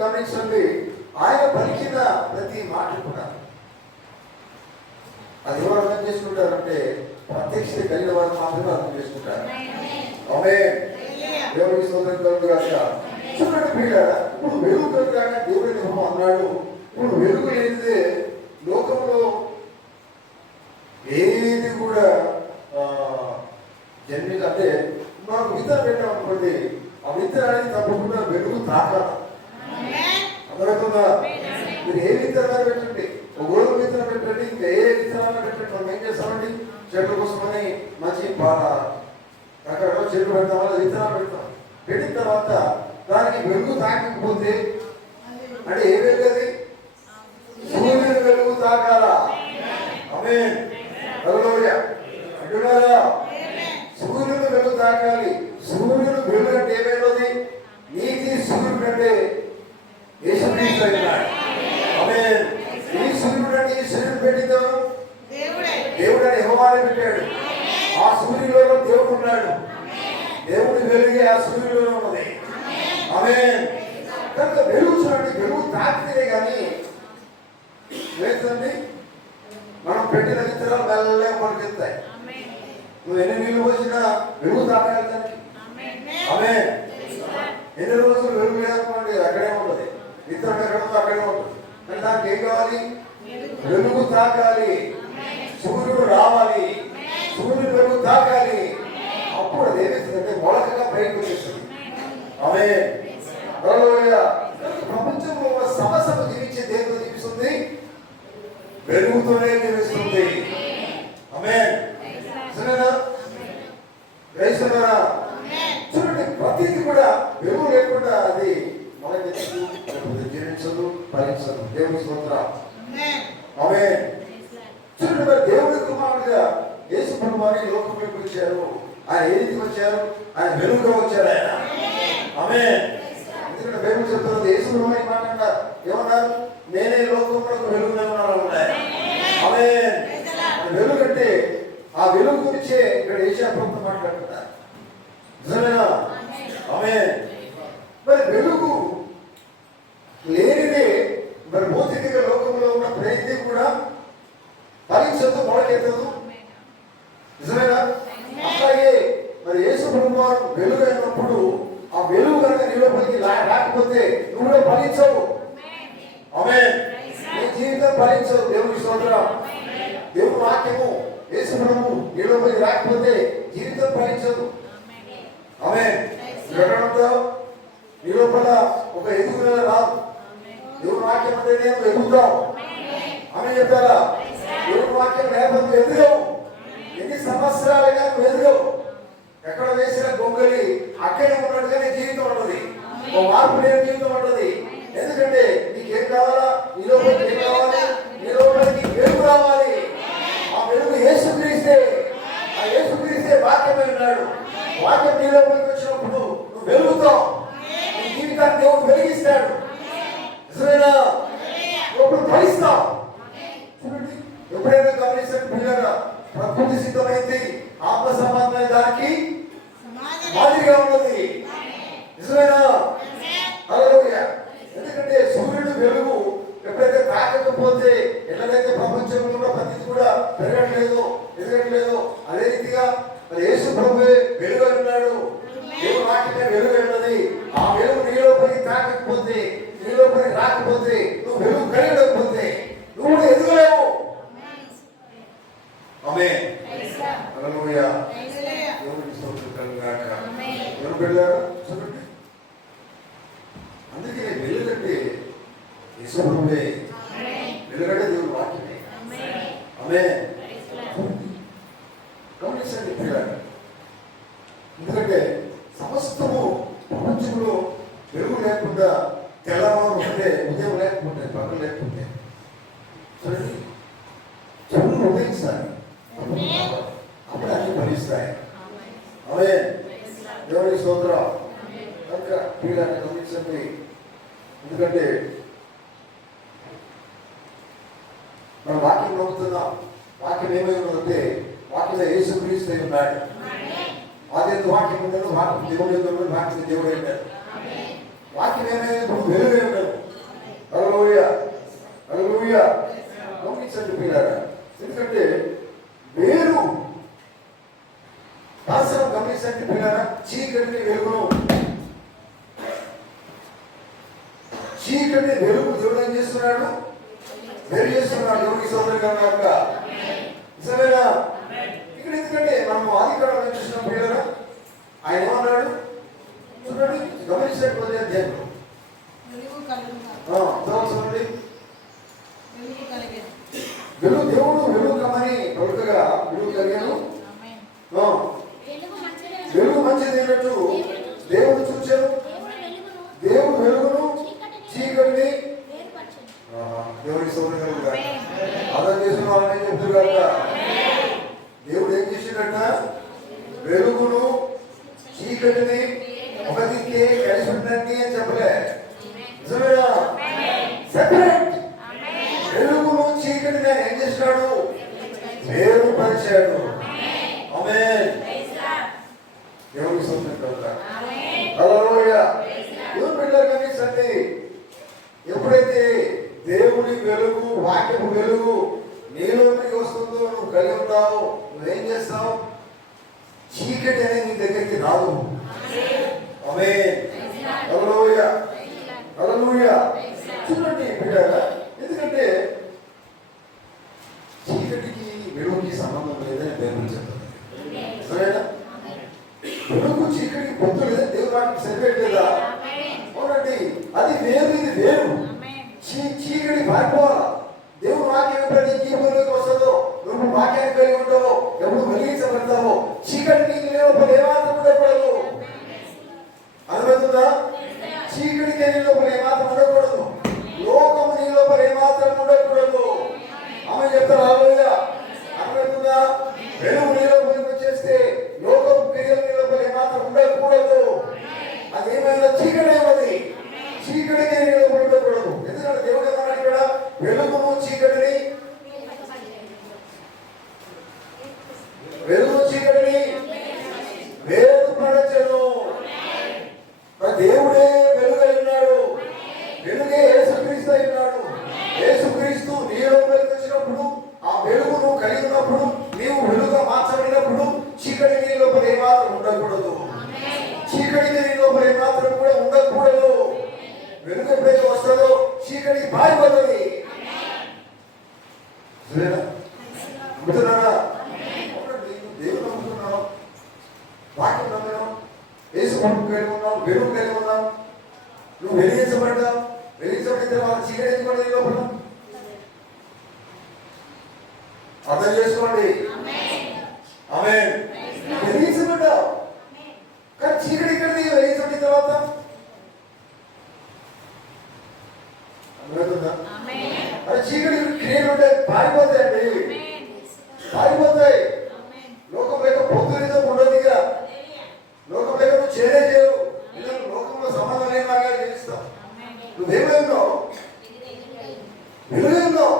గమనించండి, ఆయన పలికిన ప్రతి మాట కూడా అది ఎవరు అర్థం చేసుకుంటారంటే ప్రత్యక్షత కలిగిన వారు మాత్రమే అర్థం చేసుకుంటారు. ఆమేన్. దేవుడికి స్తోత్రం కలుగును గాక. చూడండి ప్రియులారా, ఇప్పుడు వెలుగు కలుగుగా దేవుడి నియమం అన్నాడు. ఇప్పుడు వెలుగు లేనిదే లోకంలో ఏది కూడా అంటే మాకు విత్తనం పెట్టాం అనుకోండి, ఆ విత్తనానికి తప్పకుండా వెలుగు తాకాలి. అర్థమవుతుందా? మీరు ఏ విత్తనాలు పెట్టండి, ఒక గోధుమ విత్తనం పెట్టండి, ఇంకా ఏ విత్తనాలు పెట్టండి, మనం ఏం చేస్తామండి? చెట్ల కోసమని మంచి రకరకాల చెట్లు పెడతాం, అలా విత్తనాలు పెడతాం. పెట్టిన తర్వాత దానికి వెలుగు తాకకపోతే అంటే ఏ వెలుగు? సూర్యుని వెలుగు తాకాలా? ఆమేన్. హల్లెలూయా. అంటున్నారా? సూర్యుని వెలుగు తాకాలి. సూర్యుడు వెలుగు అంటే ఏమైనది? నీతి సూర్యుడు అంటే యేసుక్రీస్తు అయినాడు. ఆమేన్. ఈ సూర్యుడు అంటే ఈ సూర్యుడు పెట్టిందో దేవుడు అని యెహోవానే పెట్టాడు. ఆ సూర్యుడిలో దేవుడు ఉన్నాడు. దేవుడి వెలుగే ఆ సూర్యుడిలో ఉన్నది. ఆమేన్. కనుక వెలుగు చూడండి, వెలుగు తాకితే కానీ లేదండి మనం పెట్టిన విత్తనాలు మెల్లగా పనికిస్తాయి. నువ్వు ఎన్ని నీళ్ళు పోసినా వెలుగు తాకాలి దానికి. ఆమేన్. ఎన్ని రోజులు వెలుగు లేదనుకోండి అక్కడే ఉంటుంది, విత్తనం ఎక్కడ ఉందో అక్కడే ఉంటుంది. కానీ దానికి ఏం కావాలి? వెలుగు తాకాలి, సూర్యుడు రావాలి, సూర్యుడు వెలుగు తాకాలి. అప్పుడు అది ఏమిస్తుందంటే మొలకగా పైకి వచ్చేస్తుంది. ఆమేన్. హల్లెలూయా. ప్రపంచంలో సమస్యలు జీవించే దేవుడు జీవిస్తుంది, వెలుగుతోనే జీవిస్తుంది. ఆమేన్. సరేనా? గ్రహిస్తున్నారా? చూడండి, ప్రతిదీ కూడా వెలుగు లేకుండా అది మనకి జీవించదు, ఫలించదు. దేవుని స్తోత్రం. ఆమేన్. చూడండి, మరి దేవుడి కుమారుడిగా యేసు ప్రభువు వారు లోకంలోకి వచ్చారు. ఆయన ఏ రీతికి వచ్చారు? ఆయన వెలుగుగా వచ్చారు. ఆయన ఆమేన్. ఎందుకంటే బైబిల్ చెప్తున్నది, యేసు ప్రభువు మాట అన్నారు, ఏమన్నారు? నేనే లోకంలో వెలుగునే ఉన్నాను అన్నారు. ఆమేన్. వెలుగు అంటే ఆ వెలుగు గురించే ఇక్కడ యేషయా ప్రభువు మాట్లాడుతున్నారు. నిజమేనా? ఆమేన్. మరి వెలుగు లేనిదే మరి భౌతిక లోకంలో ఉన్న ప్రతి కూడా ఫలించదు, మొలకెత్తదు. నిజమేనా? అట్లాగే మరి యేసు ప్రభువు వారు వెలుగు అయినప్పుడు ఆ వెలుగు కనుక నీ లోపలికి రాకపోతే నువ్వు కూడా ఫలించవు. ఆమేన్. నీ జీవితం ఫలించదు. దేవుని స్తోత్రం. దేవుని వాక్యము యేసు ప్రభువు నీ లోపలికి రాకపోతే జీవితం ఫలించదు. ఆమేన్. ఎక్కడంతో నీ లోపల ఒక ఎదుగుదల రాదు. దేవుని వాక్యం అంటే నేను ఎదుగుతావు. ఆమె చెప్పారా? దేవుని వాక్యం లేకపోతే ఎదుగవు. ఎన్ని సంవత్సరాలుగా నువ్వు ఎదుగవు. ఎక్కడ వేసిన గొంగలి అక్కడే ఉన్నట్టుగానే జీవితం ఉంటుంది. ఒక మార్పు లేని జీవితం ఉంటుంది. ఎందుకంటే నీకేం కావాలా? నీ లోపలికి ఏం కావాలి? నీ లోపలికి వెలుగు రావాలి. ఆ వెలుగు యేసుక్రీస్తే. ఆ యేసుక్రీస్తే వాక్యమై ఉన్నాడు. వాక్యం నీ లోపలికి ఎప్పుడైనా గమనించండి పిల్లరా, ప్రకృతి సిద్ధమైంది, ఆత్మ సంబంధమైన దానికి మాదిరిగా ఉన్నది. నిజమేనా? హల్లెలూయా. ఎందుకంటే సూర్యుడు వెలుగు ఎప్పుడైతే తాకకపోతే ఎట్లయితే ప్రపంచంలో కూడా ప్రతిది కూడా పెరగట్లేదు, ఎదగట్లేదు, అదే రీతిగా మరి యేసు ప్రభువే వెలుగు ఉన్నాడు. దేవుని వాక్యమే వెలుగు ఉన్నది. ఆ వెలుగు నీలోపలికి తాకకపోతే, నీలోపలికి రాకపోతే, నువ్వు వెలుగు కలిగకపోతే నువ్వు కూడా ఎదగలేవు. ఆమేన్. హల్లెలూయా. దేవునికి స్తోత్రం కలుగుగాక. ఎవరు వెళ్ళారు చూడండి. అందుకే వెలుగంటే యేసు ప్రభువే, వెలుగంటే దేవుని వాక్యమే. ఆమేన్. గమనించండి పిల్లలు, ఎందుకంటే సమస్తము ప్రపంచంలో వెలుగు లేకుండా తెల్లవారు ఉంటే, ఉదయం లేకపోతే, పగలు లేకపోతే చూడండి, చెవులు ఉదయిస్తాయి, అప్పుడు అన్ని భరిస్తాయి. ఆమేన్. దేవుని స్తోత్రం. కనుక పిల్లల్ని గమనించండి, ఎందుకంటే మనం వాక్యం నమ్ముతున్నాం. వాక్యం ఏమైందంటే వాక్యంలో యేసుక్రీస్తు అయి ఉన్నాడు. అదే వాక్యం ఉన్నాడు, వాక్యం దేవుడు ఉన్నాడు, వాక్యం దేవుడు ఉన్నాడు. వాక్యం ఏమైంది? ఇప్పుడు వెలుగే ఉన్నాడు. హల్లెలూయా, హల్లెలూయా. గమనించండి పిల్లరా, ఎందుకంటే వేరు శాస్త్రం గమనించండి పిల్లరా, చీకటిని వెలుగును, చీకటిని వెలుగు దేవుడు ఏం చేస్తున్నాడు? వేరు చేస్తున్నాడు. దేవునికి స్తోత్రం కలుగుగాక. నిజమేనా? ఇక్కడ ఎందుకంటే మనం ఆదికాండం చూసిన పిల్లరా, ఆయన ఏమన్నాడు చూడండి, గమనించండి. కొద్దిగా అధ్యాయంలో చూడండి, వెలుగు దేవుడు వెలుగు కమని పలుకగా వెలుగు కలిగాను. వెలుగు మంచిది అన్నట్టు దేవుడు చూచారు. దేవుడు వెలుగును చీకటిని దేవుడికి స్తోత్రం కలుగుగాక. అర్థం చేసిన వాళ్ళని ఏం చెప్తున్నారు కదా, దేవుడు ఏం చేసిండట? వెలుగును చీకటిని ఒక దిక్కే కలిసి ఉండండి అని చెప్పలే. నిజమేనా? సెపరేట్. వెలుగును చీకటిని ఏం చేసినాడు? వేరుపరిచాడు. ఆమేన్. దేవునికి స్తోత్రం కలుగుగాక. హల్లెలూయా. దేవుని బిడ్డలు గమనించండి, ఎప్పుడైతే దేవుడి వెలుగు, వాక్యపు వెలుగు నీలోకి వస్తుందో, నువ్వు కలిగి ఉంటావు, నువ్వేం చేస్తావు? చీకటి అనేది నీ దగ్గరికి రాదు. ఆమేన్. హల్లెలూయా, హల్లెలూయా. చూడండి బిడ్డగా, ఎందుకంటే చీకటికి వెలుగుకి సంబంధం లేదని బైబిల్ చెప్తుంది. సరేనా? వెలుగు చీకటికి పొత్తు లేదని దేవుడు వాటికి సరిపెట్టలేదా? అవునండి. అది వేరు, ఇది వేరు. చీకటి పారిపోవాలా. దేవుడు వాక్యం ఎప్పుడైతే జీవితంలోకి వస్తుందో, నువ్వు వాక్యాన్ని కలిగి ఉంటావో, ఎప్పుడు వెలిగించబడతావో, చీకటి నీకు లోపల ఏమాత్రం ఉండకూడదు. అర్థమవుతుందా? చీకటికి నీ లోపల ఏమాత్రం ఉండకూడదు. లోకము నీ లోపల ఏమాత్రం ఉండకూడదు. ఆమె చెప్తారు. హల్లెలూయా. అర్థమవుతుందా? వెలుగు నీ లోపలికి వచ్చేస్తే లోకం క్రియలు నీ లోపల ఏమాత్రం ఉండకూడదు. అదేమైనా చీకటి ఏమది, చీకటికి నీ లోపల ఉండకూడదు. ఎందుకంటే దేవుడు ఏమన్నాడు ఇక్కడ? వెలుగును చీకటిని, వెలుగు చీకటిని వేరుపరచెను. దేవుడే వెలుగై ఉన్నాడు. వెలుగే యేసుక్రీస్తు అయి ఉన్నాడు. యేసుక్రీస్తు నీ లోపలికి వచ్చినప్పుడు, ఆ వెలుగును కలిగి ఉన్నప్పుడు, నీవు వెలుగుగా మార్చబడినప్పుడు చీకటి నీ లోపల ఏమాత్రం ఉండకూడదు. చీకటికి నీ లోపల ఏమాత్రం కూడా ఉండకూడదు. వెలుగు ఎప్పుడైతే వస్తుందో చీకటి పారిపోతుంది. నమ్ముతున్నారా? దేవుడు నమ్ముతున్నావు, వాక్యం నమ్మినావు, యేసు ప్రభువు కలిగి ఉన్నావు, వెలుగు కలిగి ఉన్నావు, నువ్వు వెలిగించబడ్డావు. వెలిగించబడిన తర్వాత చీకటి ఎందుకు నీ లోపల? అర్థం చేసుకోండి. ఆమేన్. వెలిగించబడ్డావు, కానీ చీకటి ఇక్కడ వెలిగించబడిన తర్వాత అది చీకటి క్రియలు ఉంటే పారిపోతాయండి, పారిపోతాయి. లోకం లేక పొద్దునితో ఉండదు. ఇక లోకం లేక నువ్వు చేయలేవు. లోకంలో సంబంధం లేని లాగా జీవిస్తావు. నువ్వేమై ఉన్నావు? వెలుగై ఉన్నావు.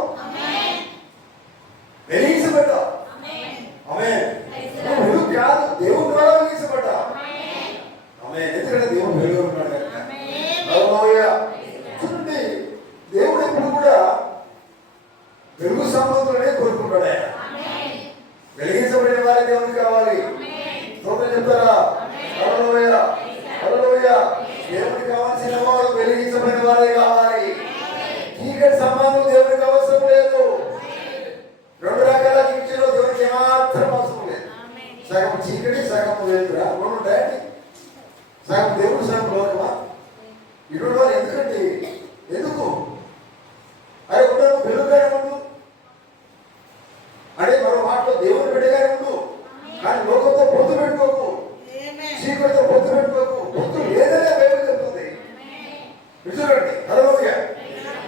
చీకటి సగం వెలుతురా రెండు ఉంటాయండి. సగం దేవుడు సగం లోకమా? ఇటువంటి వారు ఎందుకండి? ఎందుకు అరే ఉండవు వెలుగుగానే ఉండు అడే మరో మాటలో దేవుని బిడ్డగానే ఉండు, కానీ లోకంతో పొత్తు పెట్టుకోకు, చీకటితో పొత్తు పెట్టుకోకు. పొత్తు లేదనే బైబిల్ చెప్తుంది. చూడండి హల్లెలూయా.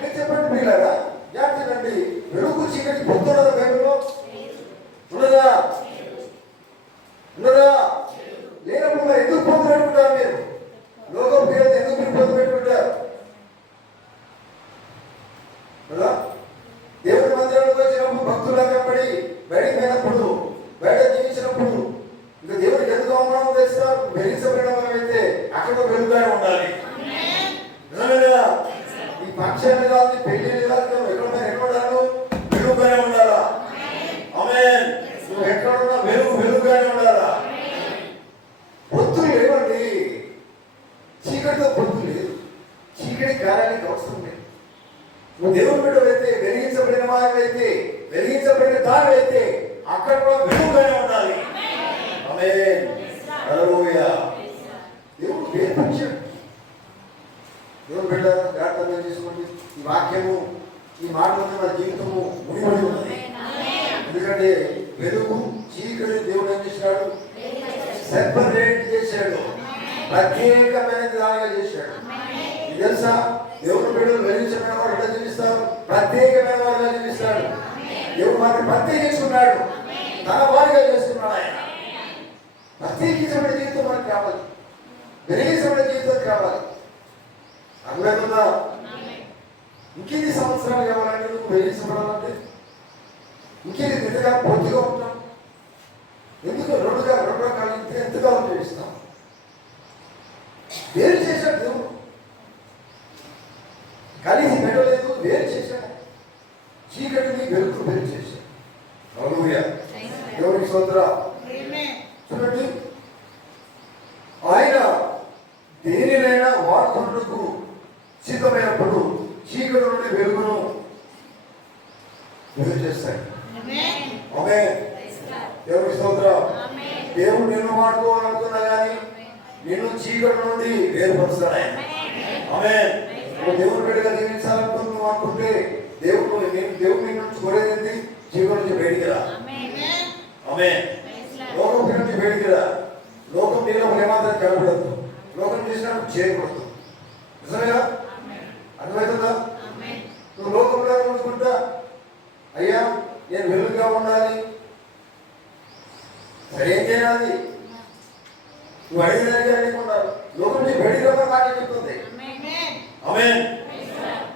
మీరు చెప్పండి మీలాగా జాగ్రత్తండి. వెలుగు చీకటి పొత్తు ఉన్నదా బైబిల్లో? ఉన్నదా? ఉన్నదా? లేనప్పుడు మరి ఎందుకు పొత్తు పెట్టుకుంటారు మీరు? లోకం పేరు ఎందుకు మీరు పొత్తు పెట్టుకుంటారు? దేవుడి మందిరంలోకి వచ్చినప్పుడు భక్తులు కనబడి బయటికి పోయినప్పుడు బయట జీవించినప్పుడు ఇంకా దేవుడికి ఎందుకు అవమానం చేస్తారు? వెలిగించబడిన అయితే అక్కడ వెలుగుగానే ఉండాలి. ఈ ఫంక్షన్ కాదు, పెళ్లి కాదు, ఎక్కడ ఉండాలి? వెలుగుగానే ఉండాలా? ఆమేన్. నువ్వు ఎక్కడ ఉన్నా వెలుగుగానే ఉండాలా? పొత్తు లేవండి. చీకటితో పొత్తు లేదు. చీకటి కారానికి అవసరం లేదు. నువ్వు దేవుని బిడ్డవైతే, వెలిగించబడిన వారివైతే, వెలిగించబడిన దానివైతే అక్కడ కూడా వెలుగుగానే ఉండాలి. ఆమేన్. హల్లెలూయా. దేవుడు వేర్పరిచాడు. దేవుని బిడ్డ జాగ్రత్తగా చేసుకోండి. ఈ వాక్యము, ఈ మాటలతో మన జీవితము ముడిపడి ఉన్నది. ఎందుకంటే వెలుగు చీకటి దేవుడు ఏం చేశాడు? సెపరేట్ చేశాడు, ప్రత్యేకమైన దానిగా చేశాడు. ఇది తెలుసా? దేవుని బిడ్డలు వెలిగించమైన వారు ఎట్లా జీవిస్తారు? ప్రత్యేకమైన వారుగా జీవిస్తాడు. దేవుడు మాత్రం ప్రత్యేకించుకున్నాడు, తన వారిగా చేసుకున్నాడు. ఆయన ప్రత్యేకించబడిన జీవితం మనకు కావాలి, వెలిగించబడిన జీవితం కావాలి. అర్థమవుతుందా? ఇంకెన్ని సంవత్సరాలు కావాలంటే నువ్వు వెలిగించబడాలంటే? ఇంకేది ఎంతగా పొద్దుగా ఉంటాం? ఎందుకు రెండు రకాలు ఎంతగా ఉపయోగిస్తాం? వేరు చేశాడు దేవుడు, కలిసి పెట్టలేదు, వేరు చేశాడు. చీకటిని వెలుగు వేరు చేశాడు. హల్లెలూయా. దేవునికి స్తోత్రం. చూడండి, ఆయన దేనినైనా వాడుతున్నకు సిద్ధమైనప్పుడు చీకటి నుండి వెలుగును వేరు చేస్తాడు. ఆమేన్. దేవునికి స్తోత్రం. దేవుడు నిన్ను వాడుకోవాలనుకున్నా కానీ నిన్ను చీకటి నుండి వేరుపరుస్తాడు ఆయన. ఆమేన్. నువ్వు దేవుని బిడ్డగా జీవించాలనుకున్నావు అనుకుంటే దేవుడు నుంచి కోరేది చీకటి నుంచి బయటికి రా. ఆమేన్. లోకం నుంచి బయటికి రా. లోకం నీలో ఏమాత్రం కనబడద్దు, లోకం చేసినప్పుడు చేయకూడదు. నిజమేనా? అర్థమవుతుందా? నువ్వు లోకంలో అనుకుంటా అయ్యా నేను వెలుగుగా ఉండాలి, సరేం చేయాలి? నువ్వు అడిగినగా అడిగిపోతావు. లోకం నుంచి బయటికి రమ్మని మాట చెప్తుంది. ఆమేన్.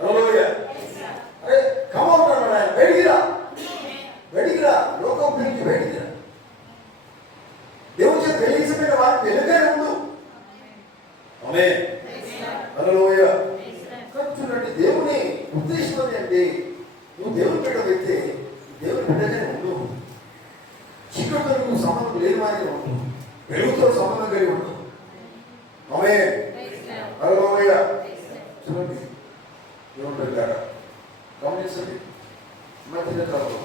హల్లెలూయా. అరే కమౌట్ అన్నాడు ఆయన, బయటికి రా, లోకం నుంచి బయటికి రా. దేవుని చేత వెలిగించబడిన వారు వెలుగుగానే ఉండు. ఆమేన్. హల్లెలూయా. చూడండి, దేవుని ఉద్దేశం ఏంటి? నువ్వు దేవుని బిడ్డవైతే దేవుని బిడ్డగానే ఉండు. చీకటితో నువ్వు సంబంధం లేని వారిగా ఉండు, వెలుగుతో సంబంధం కలిగి ఉండు. ఆమేన్. హల్లెలూయా. చూడండి, దేవుని బిడ్డలారా గమనించండి. మధ్య కాలంలో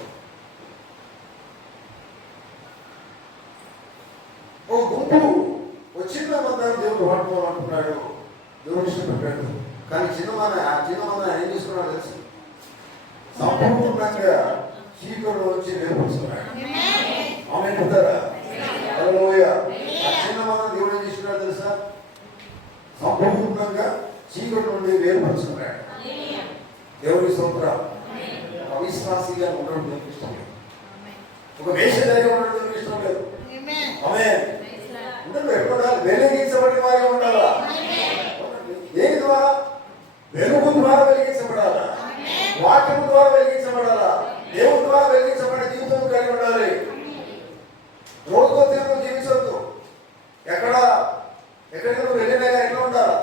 ఓ గుంపు, ఓ చిన్న మందాన్ని దేవుడు వాడుకోవాలనుకున్నాడు, దేవుడు ఇష్టపడ్డాడు. కానీ ఆ చిన్న మందాన్ని ఏం చేసుకున్నాడు తెలుసు? సంపూర్ణంగా చీకటి వచ్చి వేరుపరుచుకున్నాడు. ఆమేన్ చెప్తారా? హల్లెలూయా. ఆ చిన్న మందాన్ని దేవుడు ఏం చేసుకున్నాడు తెలుసా? సంపూర్ణంగా చీకటి నుండి వేరుపరుచుకున్నాడు. దేవుని స్తోత్రం. అవిశ్వాసిగా ఉండడం దేవునికి ఇష్టం లేదు, ఒక వేషధారిగా ఉండడం దేవునికి ఇష్టం లేదు. ఆమేన్. ఉండదు, ఎక్కడ వెలిగించబడిన వారిగా ఉండాలా? దేని ద్వారా? వెలుగు ద్వారా వెలిగించబడాలా, వాక్యము ద్వారా వెలిగించబడాలా, దేవుని ద్వారా వెలిగించబడిన జీవితం కలిగి ఉండాలి. రోజుకో తీరు జీవించవద్దు. ఎక్కడికి నువ్వు వెళ్ళినా ఎట్లా ఉండాలా?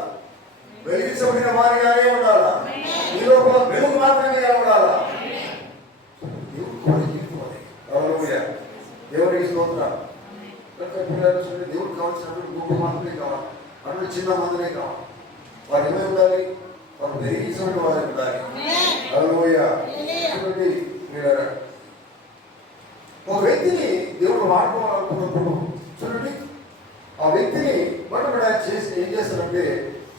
వెలిగించబడిన వారిగానే ఉండాలా. ఈ లోపల వెలుగు మాత్రమే ఉండాలా. దేవుడు జీవితం అది. హల్లెలూయా. దేవునికి స్తోత్రం. దేవుడు కావాల్సినప్పుడు గొప్ప మందులే కావాలి, అటువంటి చిన్న మందులే కావాలి. వారు ఏమై ఉండాలి? వారు వెలిగించబడిన వారు ఉండాలి. హల్లెలూయా. ఒక వ్యక్తిని దేవుడు వాడుకోవాలనుకున్నప్పుడు చూడండి, ఆ వ్యక్తిని మొట్టమొదటి ఆయన చేసి ఏం చేస్తారంటే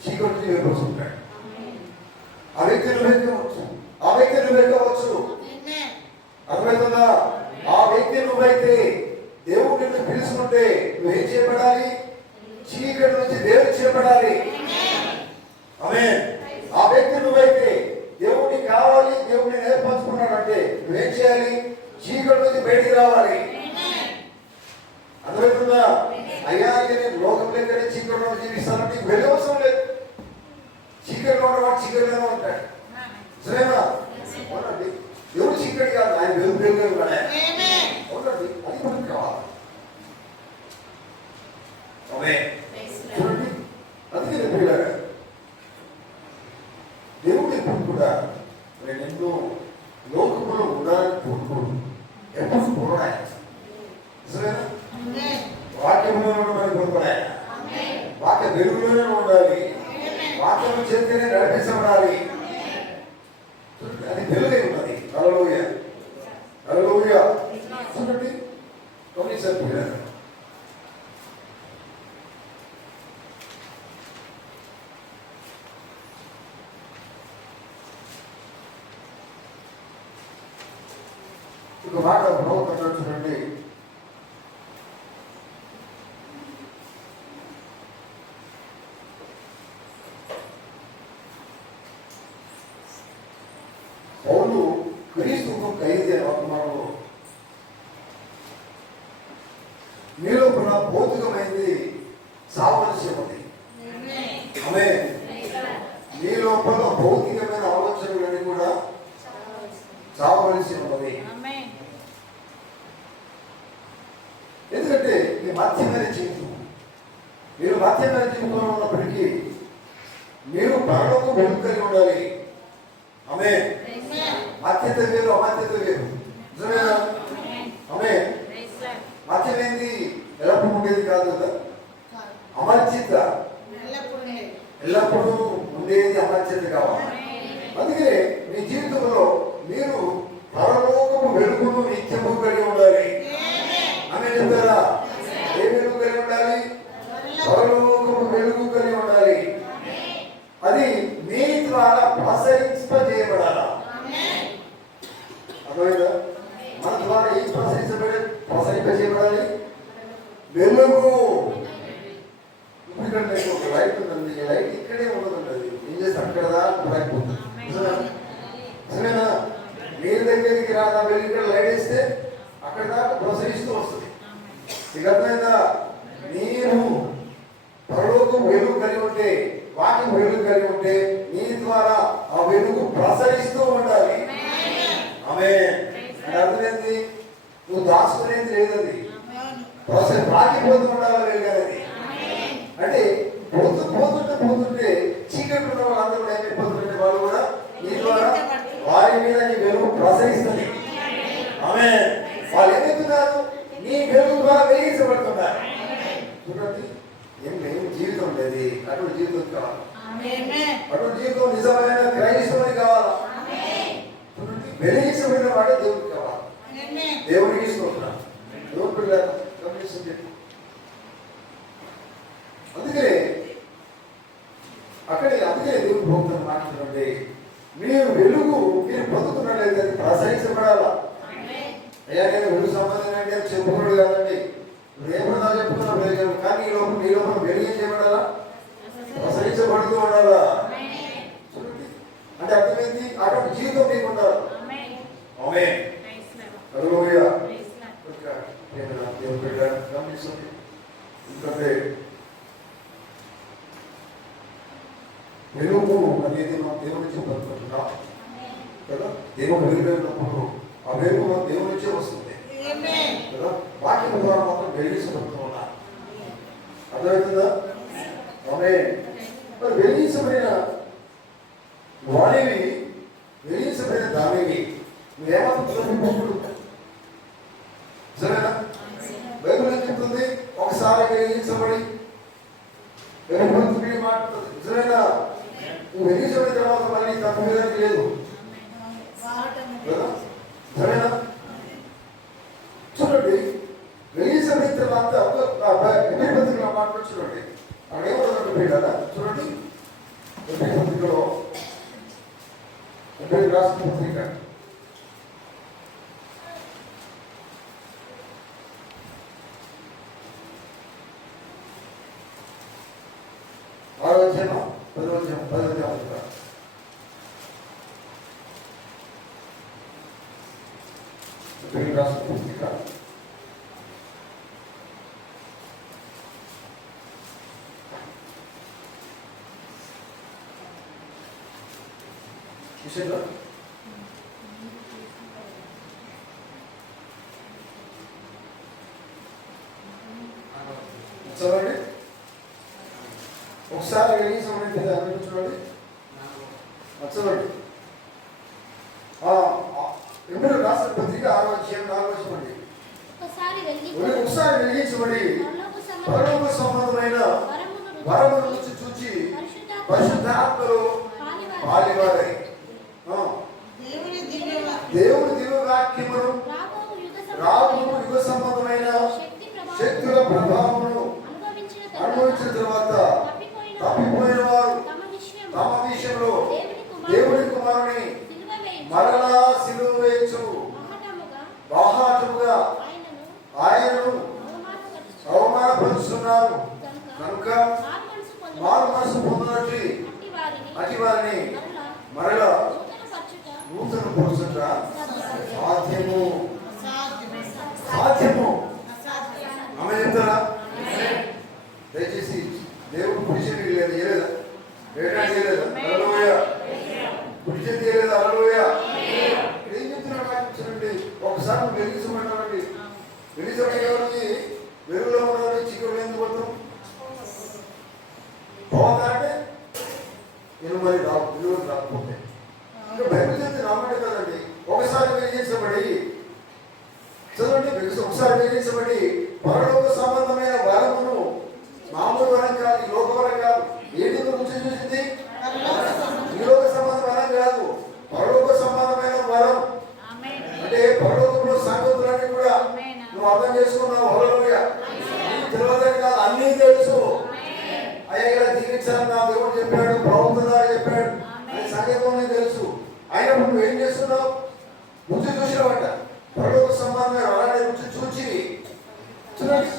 చీకటి నుంచి వేపరుచుకుంటాడు. ఆ వ్యక్తి నువ్వే కావచ్చు, ఆ వ్యక్తి నువ్వే కావచ్చు. అర్థమవుతుందా? ఆ వ్యక్తి నువ్వైతే దేవుడు నిన్ను పిలుచుకుంటే నువ్వేం చేయబడాలి? చీకటి నుంచి వేరు చేయబడాలి. ఆమేన్. ఆ వ్యక్తి నువ్వైతే దేవుడికి కావాలి, దేవుడిని నేర్పరచుకున్నాడంటే నువ్వేం చేయాలి? చీకటి నుంచి బయటికి రావాలి. అర్థమవుతుందా? అయ్యా నేను లోకం దగ్గర చీకటిలో జీవిస్తానంటే నీకు వెళ్ళే అవసరం లేదు. చీకటిలో ఉన్నవాడు చీకటిలోనే ఉంటాడు. సరేనా? అవునండి. ఎవరు చీకటి కాదు, ఆయన వెలుగుగా ఉన్నాడు. అవునండి, అది మనకు కావాలి. చూడండి, అందుకే పిల్లగా దేవుడు ఎప్పుడు కూడా నేను లోకంలో ఉండాలని కోరుకోడు, ఎప్పుడు కోరాడు. సరేనా? వాక్యంలో ఉండమని కోరుకోడాయన. వాక్య వెలుగులోనే ఉండాలి, వాక్యం చేస్తేనే నడిపించబడాలి. అది వెలుగై ఉన్నది. హల్లెలూయా, హల్లెలూయా. చూడండి, కొన్నిసార్లు పిల్లలు ఒక మాట ప్రభుత్వం చూడండి. పౌలు క్రీస్తుకు ఖైదీ వర్తమానంలో మీలో కూడా భౌతికమైనది సామరస్యం ఉంది. ఆమె మీ లోపల భౌతికమైన ఆలోచనలన్నీ కూడా సామరస్యం ఉన్నది. ఎందుకంటే మీ మధ్యమైన జీవితం, మీరు మధ్యమైన జీవితంలో ఉన్నప్పటికీ మీరు పరలోకం వెలుగు కలిగి ఉండాలి. ఆమె మధ్యత వేరు, అమధ్యత వేరు. నిజమేనా? ఆమె మధ్యమైంది ఎల్లప్పుడు ఉండేది కాదు కదా. అమర్చిత ఎల్లప్పుడూ ఉండేది, అమర్చిత కావాలి. అందుకనే మీ జీవితంలో మీరు పరలోకము వెలుగును నిత్యము కలిగి ఉండాలి. ఆమె చెప్తారా? ఏ వెలుగు కలిగి ఉండాలి? పరలోకము వెలుగు కలిగి ఉండాలి. అది మీ ద్వారా ప్రసరింపజేయబడాలా. అర్థమైందా? మన ద్వారా ఏం ప్రసరింపజేయబడాలి? వెలుగు. ఇక్కడ మీకు ఒక లైట్ ఉందండి, ఈ లైట్ ఇక్కడే ఉండదండి. అది ఏం చేస్తే అక్కడ దాకా లైట్ పోతుంది. నిజమేనా? మీరు దగ్గరికి రాదా వెళ్ళి ఇక్కడ లైట్ వేస్తే అక్కడ దాకా ప్రసరిస్తూ వస్తుంది. ఇక అర్థమైందా? మీరు పరలోకం వెలుగు కలిగి ఉంటే, వాక్యం వెలుగు కలిగి ఉంటే నీ ద్వారా ఆ వెలుగు ప్రసరిస్తూ ఉండాలి. ఆమె అర్థమైంది. నువ్వు దాచుకునేది లేదండి, రాగిపోతూ ఉండాలి వెలుగనేది. అంటే పోతుంటే చీకటి ఉన్న వాళ్ళందరూ కూడా ఏమైపోతుంటే వాళ్ళు కూడా నీ ద్వారా వారి మీద నీ వెలుగు ప్రసరిస్తుంది. ఆమె వాళ్ళు ఏమవుతున్నారు? నీ వెలుగు ద్వారా వెలిగించబడుతున్నారు. చూడండి, ఏం జీవితం లేదు. అటువంటి జీవితం కావాలి. అటువంటి జీవితం నిజమైన క్రైస్తవుని కావాలా? చూడండి, వెలిగించబడిన వాడే దేవుడికి కావాలి. దేవుడికి తీసుకుంటున్నా దేవుడు పిల్లలు గమనిస్తుంది. అందుకనే అందుకే దేవుడు భక్తులు మాట్లాడుతుంటే మీరు వెలుగు మీరు పొందుతున్నట్లయితే అది ప్రసరించబడాలా. అయ్యా నేను వెలుగు సంబంధం అంటే చెప్పుకోడు కాదండి, ఏమన్నా చెప్పుకున్నాం లేదు. కానీ మీ లోపల వెలుగు చేయబడాలా, ప్రసరించబడుతూ ఉండాలా. చూడండి, అంటే అర్థమైంది. అటువంటి జీవితం మీకు ఉండాలి. ఆమేన్. హల్లెలూయా. దేవుడు బిడ్డ గమనిస్తుంది. ఎందుకంటే వెలుగు అనేది మనం దేవుడి నుంచి పొందుకుంటున్నాం కదా. దేవుడు వెలుగు ఉన్నప్పుడు ఆ వెలుగు మనం దేవుడి నుంచే వస్తుంది కదా. వాక్యం ద్వారా మాత్రం వెలిగించబడుతూ ఉన్నాం. అర్థమవుతుందా? ఆమేన్. మరి వెలిగించబడిన వాణివి, వెలిగించబడిన దానివి నువ్వేమవుతుంది? సరేనా? బైబిల్ ఏం చెప్తుంది? ఒకసారి వెలిగించబడి వెలుగుతుంది మాట్లాడుతుంది. నిజమేనా? నువ్వు వెలిగించబడిన తర్వాత మళ్ళీ తక్కువ లేదు కదా. సరేనా? చూడండి, వెలిగించబడిన తర్వాత చూడండి. అక్కడ ఏమవుతుందంటే కదా చూడండి, ఎబ్రీ పత్రికలో ఎబ్రీ రాసిన పత్రిక 6వ అధ్యాయం 10వ అధ్యాయం ఎబ్రీ రాసిన పత్రిక చూసారా? చదవండి ఒకసారి వెలిగించబడి చూడండి, చదవండి. ఎప్పుడు రాసిన పత్రిక 6వ అధ్యాయం 4వ వచనం. ఒకసారి వెలిగించబడి పరలోక సంబంధమైన వరముల నుంచి చూచి పరిశుద్ధాత్మలో పాలివారై దేవుని దివ్య వాక్యమును రాబో యుగ సంబంధమైన శక్తుల ప్రభావమును అనుభవించిన తర్వాత తప్పిపోయిన వారు తమ విషయంలో దేవుని కుమారుని మరలా సిలువ వేయచ్చు బాహాటముగా ఆయనను అవమానపరుస్తున్నారు కనుక మారు మనసు పొందినట్టు అటు వారిని మరలా నూతన పరుచుట సాధ్యము సాధ్యము. ఆమె చెప్తారా? దయచేసి దేవుడు పుడిచేది లేదు, చేయలేదా? వేటాడు చేయలేదా? హల్లెలూయా. పుడిచేది చేయలేదా? హల్లెలూయా. ఏం చెప్తున్నాడు చూడండి. ఒకసారి నువ్వు వెలిగించమంటానండి. వెలిగించబడి వెలుగులో ఉన్నది చీకటి ఎందుకు పడతాం? పోతారంటే నేను మరి వెలుగు రాకపోతే ఇంకా బైబిల్ చెప్తే నమ్మండి కదండి. ఒకసారి వెలిగించబడి చదవండి, ఒకసారి వెలిగించబడి పరలోక సంబంధమైన వరమును, మామూలు వరం కాదు, ఈ లోక వరం కాదు. ఏంటి రుచి చూసింది? ఈ లోక సంబంధం వరం కాదు, పరలోక సంబంధమైన వరం. అంటే పరలోకంలో సంగతులన్నీ కూడా నువ్వు అర్థం చేసుకున్నావు. హల్లెలూయా. తెలియదని కాదు, అన్నీ తెలుసు. అయ్యా దీవించాలని నా దేవుడు చెప్పాడు, ప్రభుత్వ చెప్పాడు అని సంగతి తెలుసు. అయినప్పుడు నువ్వు ఏం చేస్తున్నావు? రుచి చూసినవట. పరలోక సంబంధమైన అలాంటి రుచి చూచి చూడండి.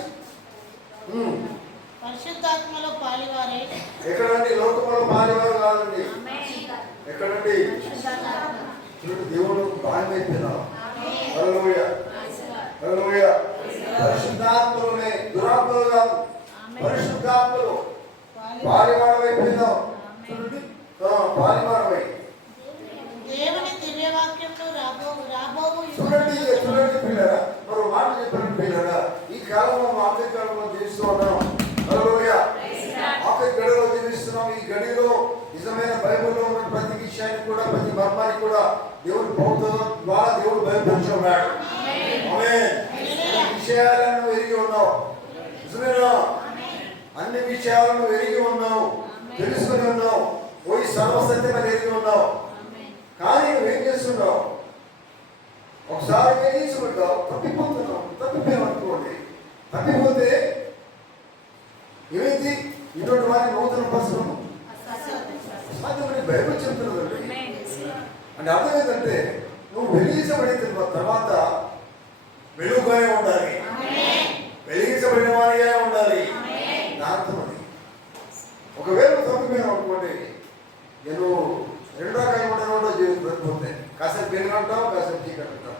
పరిశుద్ధాత్మలో పాలివారే. ఎక్కడండి? లోకంలో పాలివారు కాదండి. ఎక్కడండి? చూడండి, దేవుడు బాగా అయిపోయినావు. హల్లెలూయా, హల్లెలూయా. పరిశుద్ధాత్మలోనే, దురాత్మలు కాదు, పరిశుద్ధాత్మలో పాలివాడమైపోయినావు. చూడండి, పాలివాడమై దేవుని దివ్యవాక్యంలో రాబోవు చూడండి. చూడండి పిల్లరా, మరో మాట చెప్పండి పిల్లరా. ఈ కాలంలో ఆఖరి కాలంలో జీవిస్తూ ఉన్నాం. హల్లెలూయా. ఆఖరి గడిలో జీవిస్తున్నాం. ఈ గడిలో నిజమైన బైబిల్లో ఉన్న ప్రతి విషయాన్ని కూడా, ప్రతి మర్మాన్ని కూడా దేవుడు ప్రభుత్వం ద్వారా దేవుడు బయలుపరుచున్నాడు. ఆమేన్. విషయాలను ఎరిగి ఉన్నావు. నిజమేనా? అన్ని విషయాలను ఎరిగి ఉన్నావు, తెలుసుకుని ఉన్నావు, పోయి సర్వసత్యమని ఎరిగి ఉన్నావు. కానీ నువ్వేం చేస్తున్నావు? ఒకసారి వేయించుకుంటావు, తప్పిపోతున్నావు. తప్పిపోయామనుకోండి, తప్పిపోతే ఏమైంది? ఇటువంటి వారి నూతన పరచడం సాధ్యమని బైబిల్ చెప్తున్నదండి. అంటే అర్థం ఏంటంటే నువ్వు వెలిగించబడిన తర్వాత వెలుగుగానే ఉండాలి, వెలిగించబడిన వారిగా ఉండాలి. దాంతోని ఒకవేళ తప్పిపోయావు అనుకోండి, నేను రెండు రకాలు ఉండడం జీవితం కాసేపు వెలుగు అంటావు, కాసేపు చీకటి అంటావు.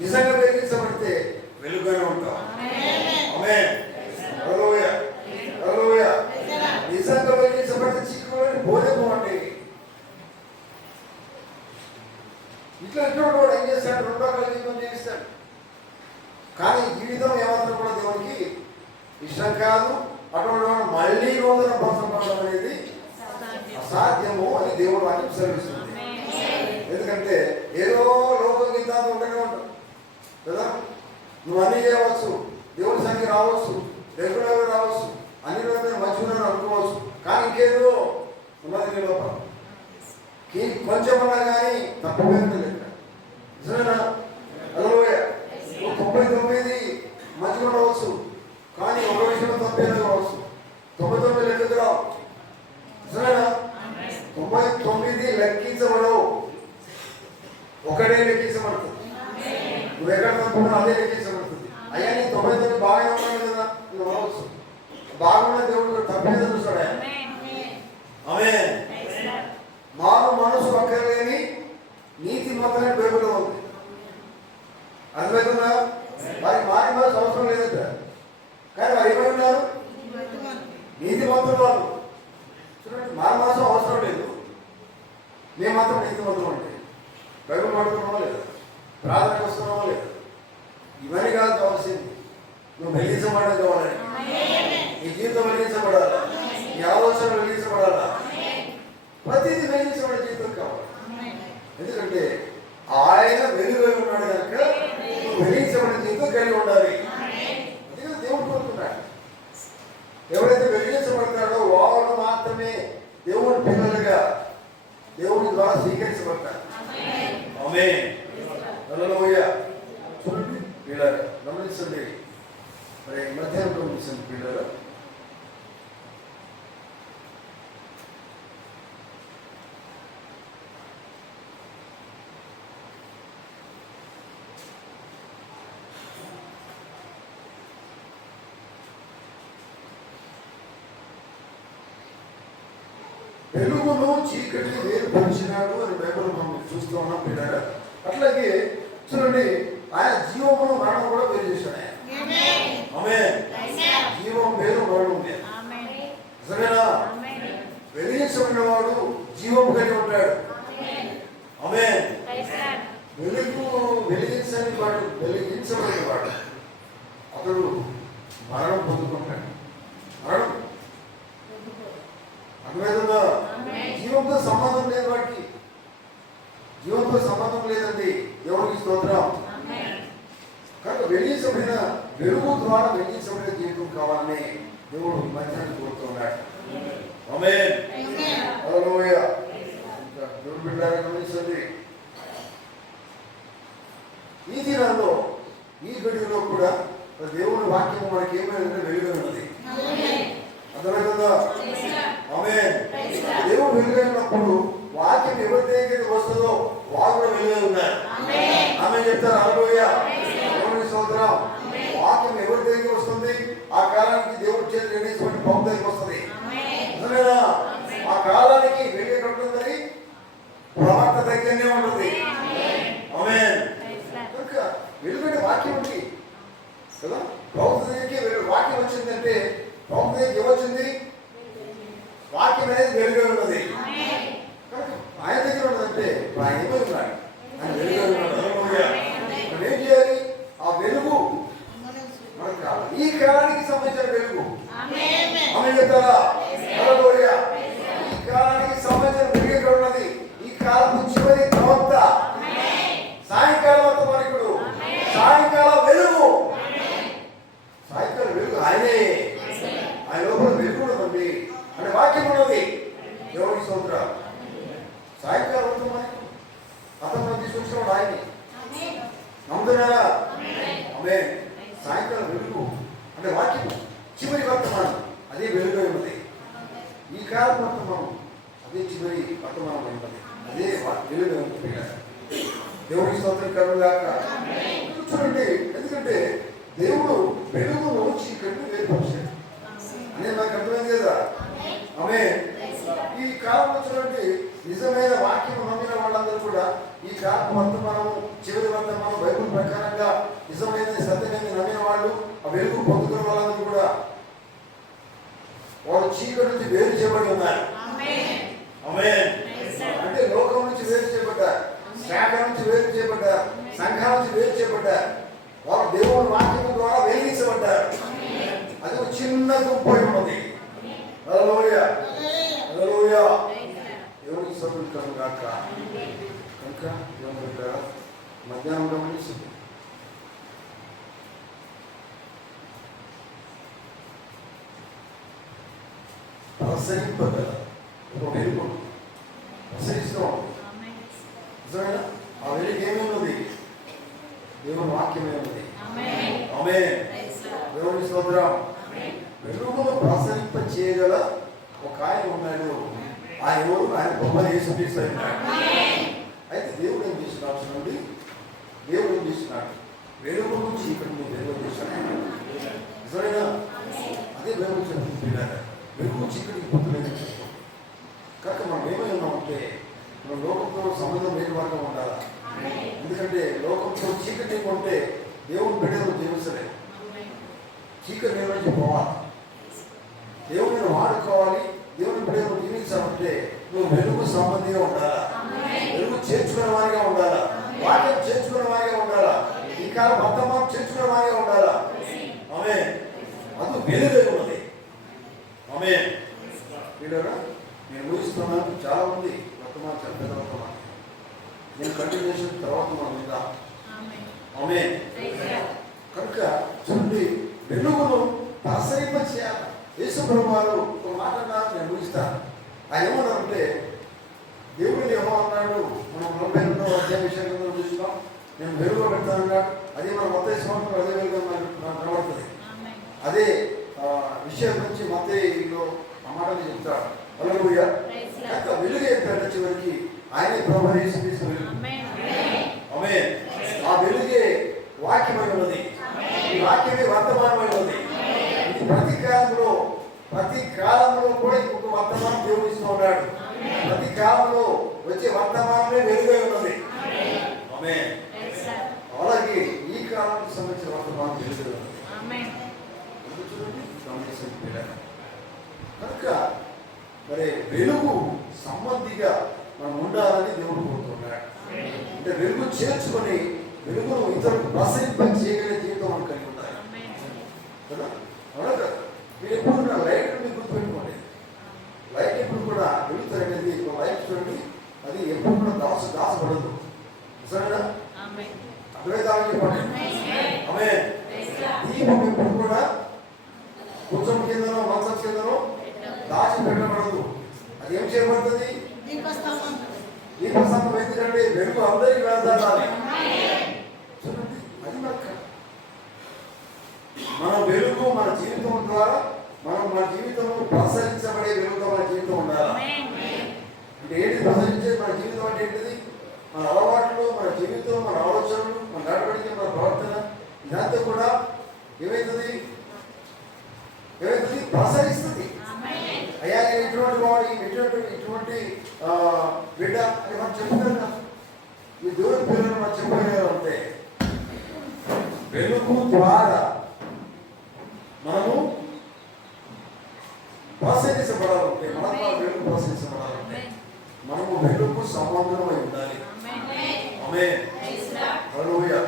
నిజంగా వెలిగించబడితే వెలుగుగానే ఉంటావు. ఆమేన్. హల్లెలూయా, హల్లెలూయా. నిజంగా వెలిగించబడితే చీకటి పోలేమండి. ఇట్లా కూడా ఏం చేస్తాడు? రెండు రకాల జీవితం జీవిస్తాడు. కానీ జీవితం ఏమాత్రం కూడా దేవునికి ఇష్టం కాదు. అటువంటి మళ్ళీ నూతన పరచబడడం అనేది అసాధ్యము అని దేవుడు వాక్యం సెలవిస్తుంది. ఎందుకంటే ఏదో లోకం కింద ఉంటూనే ఉంటావు కదా. నువ్వు అన్నీ చేయవచ్చు, దేవుడి సంఖ్య రావచ్చు, రెగ్యులర్ రావచ్చు, అన్ని రోజులు మంచిగా అనుకోవచ్చు. కానీ ఇంకేదో ఉన్నది నీ లోపల కొంచెమన్నా కానీ తప్పిపోయింది లెక్క. నిజమేనా? హల్లెలూయా. 99 మంచిగా ఉండవచ్చు, కానీ ఒక విషయంలో తప్పేది కావచ్చు. 99 బాగానే ఉన్నాడు కదా నువ్వు అనవచ్చు. బాగున్న దేవుడు తప్పేదో చూస్తాడు ఆయన. ఆమేన్. మారు మనసు అక్కర్లేని నీతి మాత్రమే బైబిల్లో ఉంది. అర్థమవుతుందా? వారికి మారి మనసు అవసరం లేదంట. కానీ వారు ఏమై ఉన్నారు? నీతి మంతులు వాళ్ళు. చూడండి, మారు మనసు అవసరం లేదు, మేము మాత్రం నీతి మంతులు అంటే బైబిల్ పడుతున్నామా లేదా, ప్రార్థన వస్తున్నామా లేదా, ఇవన్నీ కాదు కావాల్సింది. నువ్వు వెలిగించబడడం కావాలని, నీ జీవితం వెలిగించబడాలా, నీ ఆలోచన వెలిగించబడాలా, ప్రతిదీ వెలిగించబడే జీవితం కావాలి. ఎందుకంటే ఆయన వెలుగై ఉన్నాడు కనుక నువ్వు వెలిగించబడే జీవితం కలిగి ఉండాలి. అందుకే దేవుడు కోరుతున్నాడు. ఎవరైతే వెలిగించబడతాడో వాడు మాత్రమే దేవుడి పిల్లలుగా దేవుడి ద్వారా స్వీకరించబడతారు. ఆమేన్. హల్లెలూయా. చూడండి పిల్లలు, గమనించండి. మరి మధ్యాహ్నం గమనించండి పిల్లలు. వెలుగును చీకటిని వేరుపరిచినాడు అని బైబిల్ మనం చూస్తూ ఉన్నాం పిల్లలు. అట్లాగే చూడండి, ఆయన జీవమును మరణం కూడా వేరు చేశాడు ఆయన. ఆమేన్. జీవం వేరు, మరణం వేరు. నిజమేనా? వెలిగించబడిన వాడు జీవం కలిగి ఉంటాడు. ఆమేన్. వెలుగు వెలిగించని వాడు, వెలిగించబడిన వాడు అతడు మరణం పొందుకుంటాడు. మరణం అర్థమవుతుందా? జీవంతో సంబంధం లేదు వాడికి, జీవంతో సంబంధం లేదండి. దేవుడికి స్తోత్రం. కనుక వెలిగించబడిన వెలుగు ద్వారా వెలిగించబడిన జీవితం కావాలని దేవుడు మధ్యాహ్నం కోరుతున్నాడు. ఆమేన్. హల్లెలూయా. దేవుడు బిడ్డలారా గమనించండి, ఈ దినాల్లో ఈ గడిలో కూడా దేవుని వాక్యం మనకి ఏమైనా వెలుగు ఉన్నది. అర్థమవుతుందా? ఆమేన్. దేవుడు వెలుగైనప్పుడు వాక్యం ఎవరి దగ్గరికి వస్తుందో వారు కూడా వెలుగై ఉన్నారు. ఆమేన్ చెప్తారు. హల్లెలూయా. దేవుని స్తోత్రం. వాక్యం ఎవరి దగ్గరికి వస్తుంది? ఆ కాలానికి దేవుడి చేతి నిర్ణయించబడిన పౌరు దగ్గరికి వస్తుంది. నిజమేనా? ఆ కాలానికి వెలుగు ఎక్కడ ఉంటుందని ప్రవక్త దగ్గరనే ఉంటుంది. ఆమేన్. కనుక వెలుగైన వాక్యం ఉంది కదా. ప్రవక్త దగ్గరికి వాక్యం వచ్చిందంటే ప్రవక్త దగ్గరికి ఏమొచ్చింది? వాక్యం అనేది వెలుగు ఉన్నది. ఆయన దగ్గర ఉన్నదంటే ఆయన ఏమై ఉన్నాడు? ఆయన వెలుగు ఉన్నాడు. మనం ఏం చేయాలి? ఆ వెలుగు మనకు కావాలి. ఈ కాలానికి సంబంధించిన వెలుగు. ఆమేన్ చెప్తారా? హల్లెలూయా. ఈ కాలానికి సంబంధించిన వెలుగు ఎక్కడ ఉన్నది? ఈ కాలం చివరి ప్రవక్త, సాయంకాలం వర్తమానికుడు, సాయంకాలం వెలుగు. సాయంకాలం వెలుగు ఆయనే. ఆయన లోపల వెలుగు ఉన్నది అంటే వాక్యం ఉన్నది. దేవుని స్తోత్రం. సాయంకాలం వర్తమానికుడు అతను తీసుకొచ్చినవాడు ఆయన్ని. నమ్ముతున్నారా? ఆమేన్. సాయంకాలం వెలుగు అంటే వాక్యం, చివరి వర్తమానం అదే వెలుగు ఉన్నది. ఈ కాలం వర్తమానం అదే చివరి వర్తమానం ఉన్నది, అదే వెలుగు ఉంటుంది. దేవుని స్తోత్రం కలుగుగాక. చూడండి, ఎందుకంటే దేవుడు వెలుగును చీకటిని వేరుపరిచాడు అనేది మనకు అర్థమైంది కదా. ఆమేన్. ఈ కాలంలో చూడండి, నిజమైన వాక్యం నమ్మిన వాళ్ళందరూ కూడా ఈ కాలం వర్తమానము, చివరి వర్తమానం బైబిల్ ప్రకారంగా నిజమైన సత్యమైన నమ్మిన వాళ్ళు, ఆ వెలుగు పొందుకున్న వాళ్ళందరూ కూడా వాళ్ళు చీకటి నుంచి వేరు చేయబడి ఉన్నారు. ఆమేన్. అంటే లోకం నుంచి వేరు చేయబడ్డారు, శాఖ నుంచి వేరు చేయబడ్డారు, సంఘం నుంచి వేరు చేయబడ్డారు. వాళ్ళు దేవుని వాక్యం ద్వారా వెలిగించబడ్డారు. అది ఒక చిన్న గుంపై ఉన్నది. హల్లెలూయా. హల్లెలూయా. దేవుని స్తోత్రం గాక. కనుక మధ్యాహ్నం గమనించింది, ప్రసరింపగల ఒక వెలుగు ప్రసరిస్తూ ఉంది. నిజమేనా? ఆ వెలుగు ఏమి ఉన్నది? దేవుని వాక్యమే ఉన్నది. ఆమేన్. దేవుని స్తోత్రం. వెలుగును ప్రసరింప చేయగల ఒక ఆయన ఉన్నాడు. ఆయన ఎవరు? ఆయన బొమ్మలు యేసుక్రీస్తు ఉన్నాడు. అయితే దేవుడు ఏం చేస్తున్నాడు? దేవుడు ఏం చేస్తున్నాడు? వెలుగు నుంచి ఇక్కడ నువ్వు వెలుగు చేశాడు. దేవుడు చెప్తున్నాడు, వెలుగు చీకటికి పొందలేదు. కనుక మనం ఏమై ఉన్నామంటే మనం లోకంతో సంబంధం లేని వారిగా ఉండాలి. ఎందుకంటే లోకంతో చీకటి ఉంటే దేవుడు బిడ్డలు జీవించలేదు. చీకటి నుంచి పోవాలి, దేవుడిని వాడుకోవాలి. దేవుని బిడ్డలు జీవించాలంటే నువ్వు వెలుగు సంబంధిగా ఉండాలా, వెలుగు చేర్చుకునే వారిగా ఉండాలా, వాక్యం చేర్చుకునే వారిగా ఉండాలా, ఈ కాలం వర్తమానం చేర్చుకునే వారిగా ఉండాలా. ఆమె అది వెలుగై ఉన్నది. ఆమె వీళ్ళరా నేను ఊహిస్తున్నాను, చాలా ఉంది వర్తమానం చెప్పేది. వర్తమానం నేను కంటిన్యూషన్ తర్వాత మనం విందాం. ఆమె కనుక చూడండి, వెలుగును ప్రసరింప చేయాలి. యేసు ప్రభు వారు ఒక మాట అన్నారు, నేను ఊహిస్తాను. ఆయన ఏమన్నారంటే, దేవుడు ఏమో అన్నాడు, మనం 42వ అధ్యాయ విషయంలో చూసినాం, నేను వెలుగు పెడతానన్నాడు. అదే మన మత్తయి సంవత్సరం అదే వెలుగు మనకు కనబడుతుంది. అదే విషయం నుంచి మత్తయిలో ఆ మాటలు చెప్తాడు. హల్లెలూయా. కనుక వెలుగు ఏంటంటే చివరికి ఆయనే ప్రభు యేసు క్రీస్తు వెలుగు. ఆమేన్. ఆ వెలుగే వాక్యమై ఉన్నది, ఈ వాక్యమే వర్తమానమై ఉన్నది. ఇది ప్రతి కాలంలో కూడా ఇంకొక వర్తమానం దేవుడు ఇస్తూ ఉన్నాడు. ప్రతి కాలంలో వచ్చే వర్తమానమే వెలుగై ఉన్నది. ఆమేన్. అలాగే ఈ కాలానికి సంబంధించిన వర్తమానం వెలుగై ఉన్నది. కనుక మరి వెలుగు సంబంధిగా మనం ఉండాలని దేవుడు కోరుతున్నాడు. అంటే వెలుగు చేర్చుకొని వెలుగును ఇతరులకు ప్రసరింప చేయగలిగే జీవితం మనం కలిగి ఉండాలి కదా. అవునా కదా? మీరు ఎప్పుడు కూడా లైట్ నుండి గుర్తుపెట్టుకోండి. లైట్ ఎప్పుడు కూడా వెలుగుతూ అనేది లైట్ చూడండి, అది ఎప్పుడు కూడా దాచబడదు. సరేనా? అద్వైతాలు చెప్పండి. ఆమె దీపం ఎప్పుడు కూడా కొంచెం కిందనో మంచం కిందనో దాచి పెట్టబడదు. అది ఏం చేయబడుతుంది? దీపస్తంభం. ఎందుకంటే వెలుగు అందరికీ వెళ్తాలి. చూడండి, అది మన వెలుగు మన జీవితం ద్వారా మన జీవితంలో ప్రసరించబడే వెలుగుతో మన జీవితం ఉండాలి. అంటే ఏంటి ప్రసరించేది? మన జీవితం అంటే ఏంటిది? మన అలవాట్లు, మన జీవితం, మన ఆలోచనలు, మన నడవడిక, మన ప్రవర్తన, ఇదంతా కూడా ఏమవుతుంది? ప్రసరిస్తుంది. అయ్యా నేను ఇటువంటి వాడు, ఇటువంటి బిడ్డ అని మనం చెప్తాను. ఈ దేవుని పిల్లలు మనం చెప్పగలంటే వెలుగు ద్వారా మనము ప్రసరించబడాలంటే, మన ద్వారా వెలుగు ప్రసరించబడాలంటే మనము వెలుగు సంబంధమై ఉండాలి. ఆమేన్. హల్లెలూయా.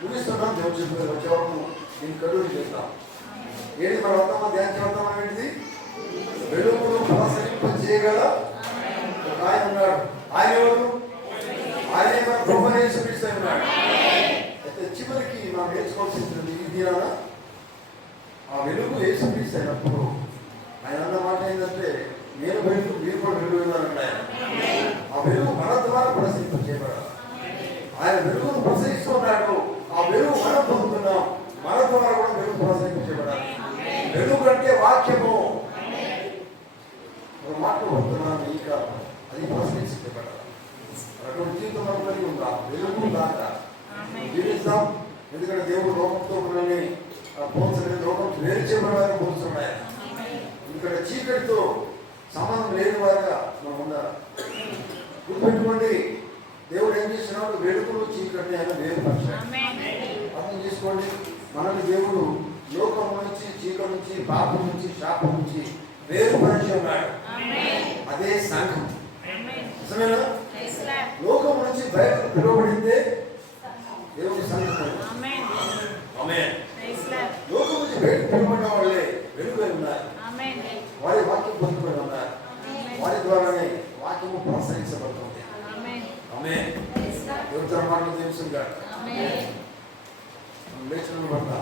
ముగిస్తున్నాం. దేవుడు చెప్పారు, వచ్చే వరకు దీన్ని కడుగు చేస్తాం. ఏంటి మన వర్తమానం ధ్యానం చేద్దాం ఏంటిది? వెలుగును ప్రసరింప చేయగల ఒక ఆయన ఉన్నాడు. ఆయన ఎవరు? ఆయనే మన ప్రభువైన యేసు క్రీస్తు ఉన్నాడు. అయితే చివరికి మనం నేర్చుకోవాల్సింది ఈ దినాన ఆ వెలుగు యేసు క్రీస్తు అయినప్పుడు ఆయన అన్న మాట ఏంటంటే, నేను వెలుగు, మీరు కూడా వెలుగు అన్నాడు. ఆ వెలుగు మన ద్వారా ప్రసరింప చేయబడాలి. ఆయన వెలుగును ప్రసరిస్తూ ఉన్నాడు. ఆ వెలుగు మనం పొందుతున్నాం. మన ద్వారా కూడా వెలుగు ప్రసరింప చేయబడాలి. వెలుగు అంటే వాక్యము. ఒక మాట పొందుతున్నాను, ఈ కాలం అది ప్రసరించబడాలి. అటువంటి జీవితం మనం కలిగి ఉందాం. వెలుగు దాకా జీవిస్తాం. ఎందుకంటే దేవుడు లోకంతో మనల్ని పోల్చలేదు, లోకం వేరు చేయబడాలని పోల్చున్నాయి. ఎందుకంటే చీకటితో సంబంధం లేని వారిగా మనం ఉండాలి. గుర్తుపెట్టుకోండి, దేవుడు ఏం చేస్తున్నాడు? వెలుగును చీకటిని ఆయన వేరుపరిచాడు. అర్థం చేసుకోండి, మనల్ని దేవుడు లోకం నుంచి, చీకటి నుంచి, పాపం నుంచి, శాపం నుంచి వేరుపరిచి ఉన్నాడు. అదే సంఘం. నిజమేనా? లోకం నుంచి బయటకు పిలువబడిందే దేవుని సంఘం. లోకం నుంచి బయటకు పిలువబడిన వాళ్ళే వెలుగై ఉన్నారు. వారి వాక్యం పొందుకొని ఉన్నారు. వారి ద్వారానే వాక్యము ప్రసరించబడుతుంది. ఆమేన్. దేవుని మాటలు తెలుసుగా లేచిన పడతా.